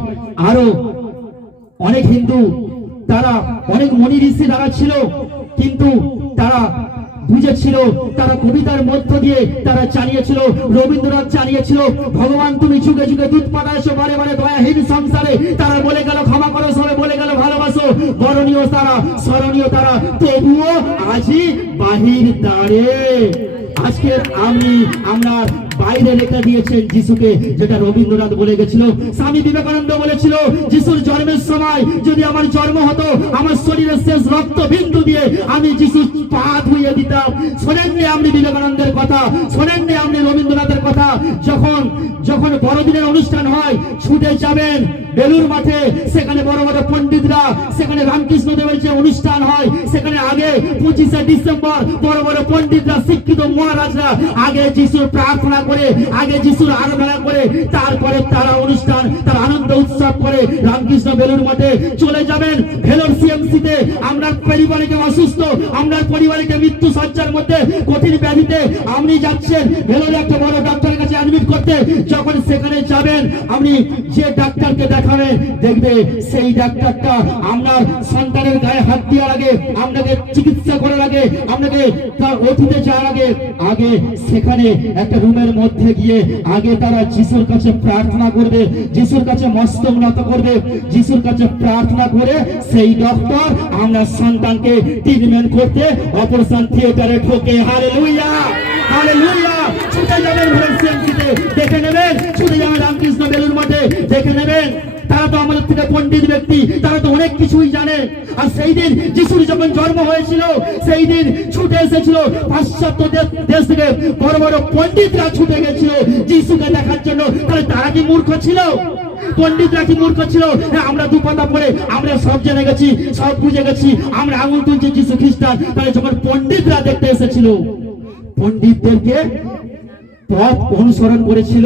আরো অনেক হিন্দু, তারা অনেক মনি ঋষি তারা ছিল, কিন্তু তারা বুঝেছিল, তারা কবিতার মধ্য দিয়ে তারা জানিয়েছিল, রবীন্দ্রনাথ জানিয়েছিল, ভগবান তুমি যুগে যুগে দুধ পাঠাইছো বারে বারে দয়াহীন সংসারে। তারা বলে গেল ক্ষমা করো, সবে বলে গেল ভালোবাসো, বরণীয় তারা, স্মরণীয় তারা, তবুও আজি বাহির দ্বারে। আজকে আমরা বাইরে রেখে দিয়েছেন যিশুকে, যেটা রবীন্দ্রনাথ বলে গেছিল। স্বামী বিবেকানন্দ বলেছিল, যিশুর জন্মের সময় যদি আমার জন্ম হতো, আমার শরীরের শেষ রক্ত বিন্দু দিয়ে আমি যিশুর পা ধুইয়ে দিতাম। শোনেননি আপনি বিবেকানন্দের কথা? শোনেননি আপনি রবীন্দ্রনাথের কথা? যখন বড়দিনের অনুষ্ঠান হয়, ছুটে যাবেন বেলুর মাঠে, সেখানে বড় বড় পণ্ডিতরা, সেখানে রামকৃষ্ণ দেবের যে অনুষ্ঠান হয়, সেখানে আগে 25শে ডিসেম্বর বড় বড় পণ্ডিতরা, শিক্ষিত মহারাজরা আগে যিশুর প্রার্থনা করে, আগে যিশুর আরাধনা করে, তারপরে তারা অনুষ্ঠান, তার আনন্দ উৎসব করে রামকৃষ্ণ বেলুর মাঠে চলে যাবেন। ভেলোর সিএমসিতে আপনার পরিবারকে অসুস্থ, আপনার পরিবারকে মৃত্যু সজ্জার মধ্যে কঠিন ব্যাধিতে আপনি যাচ্ছেন ভেলোর একটা বড় ডাক্তারের কাছে অ্যাডমিট করতে। যখন সেখানে যাবেন, আপনি যে ডাক্তারকে দেখাবেন, দেখবে সেই ডাক্তারটা আপনার সন্তানের গায়ে হাত দেওয়ার আগে, আপনাকে চিকিৎসা করার আগে, আপনাকে তার অতীতে যাওয়ার আগে সেখানে একটা রুমের মধ্যে গিয়ে আগে তারা যিশুর কাছে প্রার্থনা করবে, যিশুর কাছে মস্তক নত করবে, যিশুর কাছে প্রার্থনা করে সেই ডক্টর আপনার সন্তানকে ট্রিটমেন্ট করতে অপারেশন থিয়েটারে ঢোকে। Hallelujah, hallelujah. ছুটে যাবেন ভ্যাকসিনটিতে, দেখে নেবেন, ছুটে যাবেন রামকৃষ্ণ বেলুর মাঠে, দেখে নেবেন। তারা তো আমাদের থেকে পণ্ডিত ব্যক্তি, তারা তো অনেক কিছুই জানে। আর সেই দিন যিশুর যখন জন্ম হয়েছিল, সেই দিন ছুটে এসেছিল পাশ্চাত্য দেশ থেকে বড় বড় পণ্ডিতরা ছুটে গেছিল যিশুকে দেখার জন্য। তাহলে তারা কি মূর্খ ছিল? পণ্ডিতরা কি মূর্খ ছিল? আমরা দু পাতা পড়ে আমরা সব জেনে গেছি, সব বুঝে গেছি, আমরা আঙুল তুলছি যিশু খ্রিস্টান। তাহলে যখন পণ্ডিতরা দেখতে এসেছিল, পণ্ডিতদেরকে পথ অনুসরণ করেছিল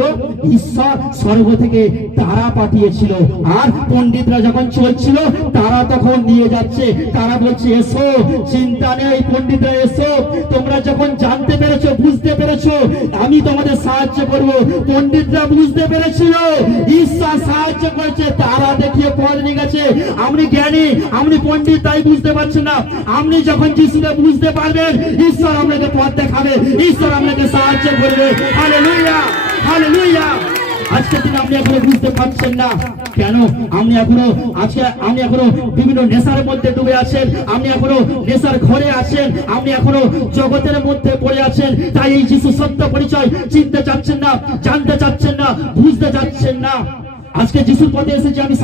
ঈশ্বর, স্বর্গ থেকে তারা পাঠিয়েছিল। আর পণ্ডিতরা যখন চলছিল, তারা তখন নিয়ে যাচ্ছে, তারা বলছে এসো, চিন্তা নেই পণ্ডিতরা, এসো, তোমরা যখন জানতে পেরেছো, বুঝতে পেরেছো, আমি তোমাদের সাহায্য করব। পণ্ডিতরা বুঝতে পেরেছিল, ঈশ্বর সাহায্য করেছে, তারা দেখিয়ে পথ নিয়ে গেছে। আপনি জ্ঞানী, আপনি পণ্ডিত, তাই বুঝতে পারছেন না। আপনি যখন যিশুকে বুঝতে পারবেন, ঈশ্বর আপনাকে পথ দেখাবে, ঈশ্বর আপনাকে সাহায্য করবে। Hallelujah, hallelujah. আজকের দিনে আপনি এখনো বুঝতে পারছেন না কেন? আপনি এখনো বিভিন্ন নেশার মধ্যে ডুবে আছেন, আপনি এখনো নেশার ঘরে আছেন, আপনি এখনো জগতের মধ্যে পড়ে আছেন। তাই এই যিশু সত্য পরিচয় চিনতে চাচ্ছেন না, জানতে চাচ্ছেন না, বুঝতে চাচ্ছেন না। আজকে যিশুর পথে এসেছি আমি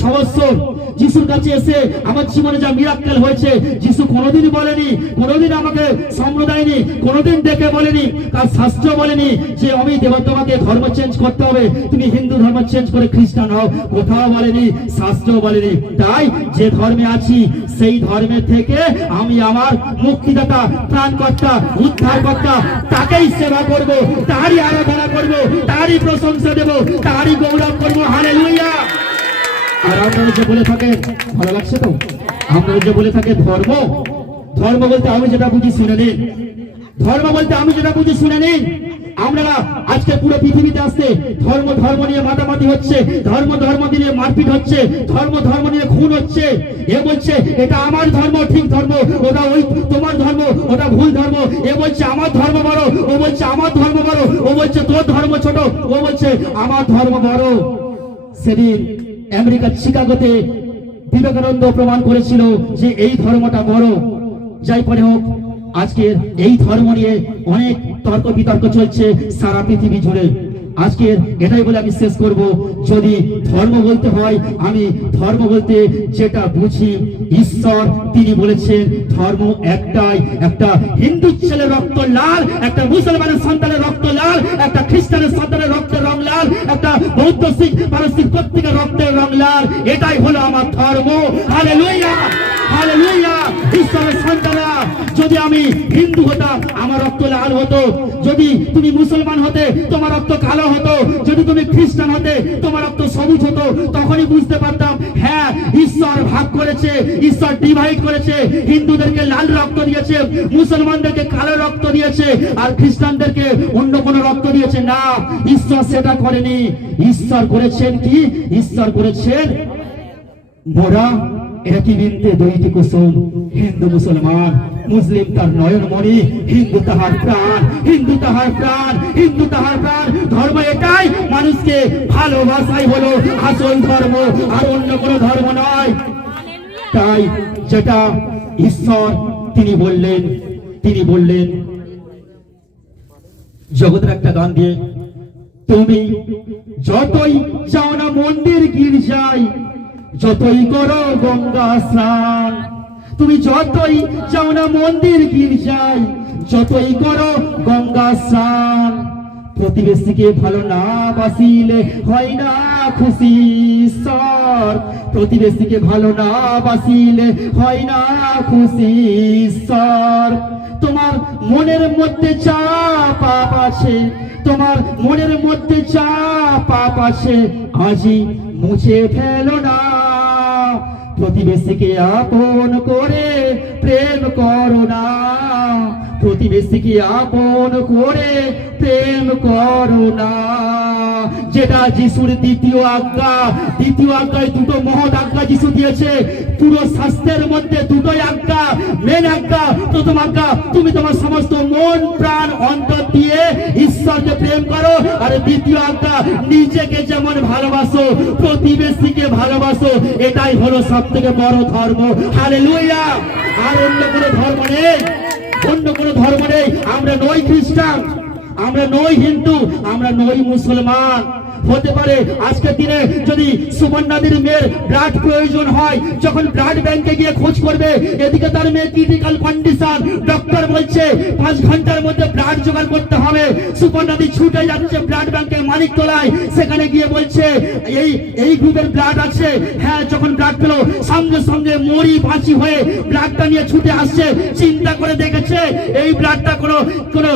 6 বছর। যিশুর কাছে এসে আমার জীবনে যা মিরাক্কেল হয়েছে, যিশু কোনোদিন বলেনি, কোনোদিন আমাকে সম্মান দেয়নি, কোনোদিন ডেকে বলেনি, তার শাস্ত্র বলেনি যে আমি তোমাকে ধর্ম চেঞ্জ করতে হবে, তুমি হিন্দু ধর্ম চেঞ্জ করে খ্রিস্টান হও, কোথাও বলেনি, শাস্ত্র বলেনি। তাই যে ধর্মে আছি সেই ধর্মের থেকে আমি আমার মুক্তিদাতা, ত্রাণকর্তা, উদ্ধারকর্তা, তাকেই সেবা করব, তারই আরাধনা করব, তারই প্রশংসা দেব, তারই গৌরব করব। হালেলুয়া। আর আপনারা যে বলে থাকেন, ভালো লাগছে তো? আপনারা যে বলে থাকে ধর্ম, ধর্ম বলতে আমি যেটা বুঝি শুনে নিন, ধর্ম বলতে আমি যেটা বুঝি শুনে নিন। আপনারা আজকে পুরো পৃথিবীতে আসছে ধর্ম নিয়ে মাতামাতি হচ্ছে, ধর্ম নিয়ে মারপিট হচ্ছে, ধর্ম নিয়ে খুন হচ্ছে। এ বলছে এটা আমার ধর্ম ঠিক ধর্ম, ওটা ওই তোমার ধর্ম, ওটা ভুল ধর্ম। এ বলছে আমার ধর্ম বড়, ও বলছে আমার ধর্ম বড়, ও বলছে তোর ধর্ম ছোট, ও বলছে আমার ধর্ম বড়। সেদিন আমেরিকার শিকাগোতে বিবেকানন্দ প্রমাণ করেছিল যে এই ধর্মটা বড়। যাই পরে হোক, আজকের এই ধর্ম নিয়ে অনেক তর্ক বিতর্ক চলছে সারা পৃথিবী জুড়ে। আজকের এটাই বলে আমি শেষ করব, যদি ধর্ম বলতে হয়, আমি ধর্ম বলতে যেটা বুঝি, ঈশ্বর তিনি বলেছেন ধর্ম একটাই। একটা হিন্দু ছেলের রক্ত লাল, একটা মুসলমানের সন্তানের রক্ত লাল, একটা খ্রিস্টানের সন্তানের রক্তের রং লাল, একটা বৌদ্ধ শিখ পারসিক প্রত্যেকের রক্তের রং লাল। এটাই হলো আমার ধর্ম। Hallelujah, hallelujah. ঈশ্বরের সন্তানরা, যদি আমি হিন্দু হতাম আমার রক্ত লাল হতো, যদি তুমি মুসলমান হতে তোমার রক্ত কালো হতো, যদি তুমি খ্রিস্টান হতে তোমার রক্ত সবুজ হতো। তখনই বুঝতে পারতাম হ্যাঁ ঈশ্বর ভাগ করেছে, ঈশ্বর ডিভাইড করেছে। হিন্দুদেরকে লাল রক্ত দিয়েছে, মুসলমানদেরকে কালো রক্ত দিয়েছে, আর খ্রিস্টানদেরকে অন্য কোনো রক্ত দিয়েছে না। ঈশ্বর সেটা করেনি। ঈশ্বর করেছেন কি? ঈশ্বর করেছেন মোরা একই বৃন্তে দুইটি কুসুম। হিন্দু মুসলমান, মুসলিম তার নয়নমণি, হিন্দু তাহার প্রাণ, হিন্দু তাহার প্রাণ, হিন্দু তাহার প্রাণ। ধর্ম এটাই, মানুষকে ভালোবাসাই হলো আসল ধর্ম, আর অন্য কোনো ধর্ম নয়। তাই যেটা ঈশ্বর তিনি বললেন জগতের একটা গান দিয়ে, তুমি যতই যাও না মন্দির গির্জায়, যতই করো গঙ্গা স্নান, তুমি যতই যাও না মন্দির গির্জায়, যতই করো গঙ্গা স্নান, প্রতিবেশীকে ভালো না বাসিলে হয় না খুশি ঈশ্বর, প্রতিবেশীকে ভালো না বাসিলে হয় না খুশি ঈশ্বর। তোমার মনের মধ্যে যা পাপ আছে, তোমার মনের মধ্যে যা পাপ আছে, আজই মুছে ফেলো না। প্রতিবেশীকে আপন করে প্রেম করো না, প্রতিবেশীকে আপন করে প্রেম করো না। যেটা যিশুর দ্বিতীয় আজ্ঞা। দ্বিতীয় আজ্ঞায় দুটো মহৎ আজ্ঞা যিশু দিয়েছে। পুরো শাস্ত্রের মধ্যে দুটোই আজ্ঞা। মেন আজ্ঞা, প্রথম আজ্ঞা, তুমি তোমার সমস্ত মন প্রাণ অন্তর দিয়ে ঈশ্বরকে প্রেম করো। আর দ্বিতীয় আজ্ঞা, নিজেকে যেমন ভালোবাসো প্রতিবেশীকে ভালোবাসো। এটাই হলো সব থেকে বড় ধর্ম। হালেলুয়া। আর অন্য কোনো ধর্ম নেই, অন্য কোনো ধর্ম নেই। আমরা নই খ্রিস্টান, আমরা নই হিন্দু, আমরা নই মুসলমান। হতে পারে আজকের দিনে যদি সুবর্ণাদির মেয়ের ব্লাড প্রয়োজন হয়, যখন ব্লাড ব্যাংকে গিয়ে খোঁজ করবে, এদিকে তার মেয়ে ক্রিটিক্যাল কন্ডিশন, ডক্টর বলছে 5 ঘন্টার মধ্যে ব্লাড জোগাড় করতে হবে। সুবর্ণাদি ছুটে যাচ্ছে ব্লাড ব্যাংকে মানিকতলায়, সেখানে গিয়ে বলছে এই গ্রুপের ব্লাড আছে। হ্যাঁ, যখন ব্লাড পেল সঙ্গে সঙ্গে মরি বাঁচি হয়ে ব্লাডটা নিয়ে ছুটে আসছে। চিন্তা করে দেখেছে এই ব্লাডটা কোনো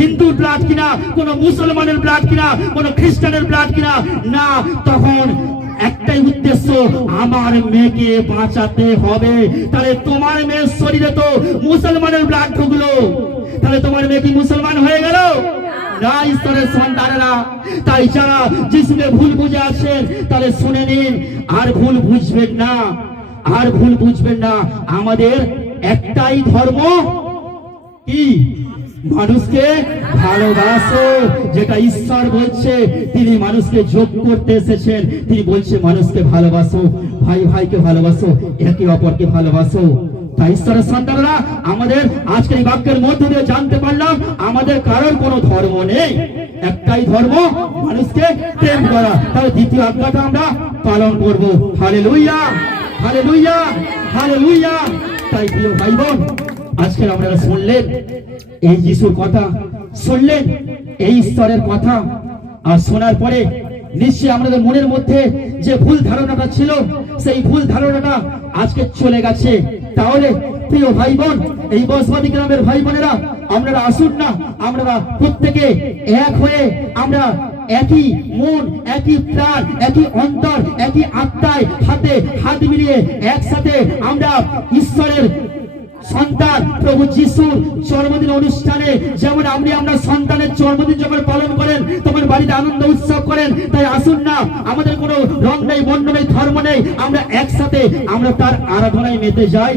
হিন্দুর ব্লাড কিনা, কোনো মুসলমানের ব্লাড কিনা, কোনো খ্রিস্টানের ব্লাড কিনা না। তখন একটাই উদ্দেশ্য, আমার মেয়েকে বাঁচাতে হবে। তাহলে তোমার মেয়ের শরীরে তো মুসলমানের ব্লাড ঢুকলো, তাহলে তোমার মেয়ে কি মুসলমান হয়ে গেল না? ঈশ্বরের সন্তানেরা, তাই যারা যিশুকে ভুল বুঝে আছেন তাহলে শুনে নিন, আর ভুল বুঝবেন না, আর ভুল বুঝবেন না। আমাদের একটাই ধর্ম, কি? মানুষকে ভালোবাসো। যেটা ঈশ্বর বলছে, তিনি মানুষকে যোগ করতে এসেছেন। তিনি বলছে মানুষকে ভালোবাসো, ভাই ভাইকে ভালোবাসো, একে অপরকে ভালোবাসো। তাই ঈশ্বরের সন্তানরা, আমাদের আজকের এই বাক্যের মধ্য দিয়ে জানতে পারলাম আমাদের কারোর কোনো ধর্ম নেই, একটাই ধর্ম, মানুষকে প্রেম করা। তাহলে দ্বিতীয় আজ্ঞাটা আমরা পালন করব। Hallelujah, hallelujah, hallelujah. তাই প্রিয় ভাই বোন, আজকে আপনারা শুনলেন এই যিশুর কথা, শুনলেন এই ঈশ্বরের কথা, আর শোনার পরে নিশ্চয়ই আমাদের মনের মধ্যে যে ভুল ধারণাটা ছিল, সেই ভুল ধারণাটা আজকে চলে গেছে। তাহলে প্রিয় ভাই বোন, এই বসবাদী গ্রামের ভাই বোনেরা, আপনারা আসুন না, আমরা প্রত্যেকে এক হয়ে, আমরা একই মন, একই প্রাণ, একই অন্তর, একই আত্মায় হাতে হাত মিলিয়ে একসাথে আমরা ঈশ্বরের সন্তান প্রভু যিশুর জন্মদিন অনুষ্ঠানে, যেমন আমরা সন্তানের জন্মদিন যখন পালন করেন তখন বাড়িতে আনন্দ উৎসব করেন। তাই আসুন না, আমাদের কোনো রং নেই, বর্ণ নেই, ধর্ম নেই, আমরা একসাথে আমরা তার আরাধনায় মেতে যাই।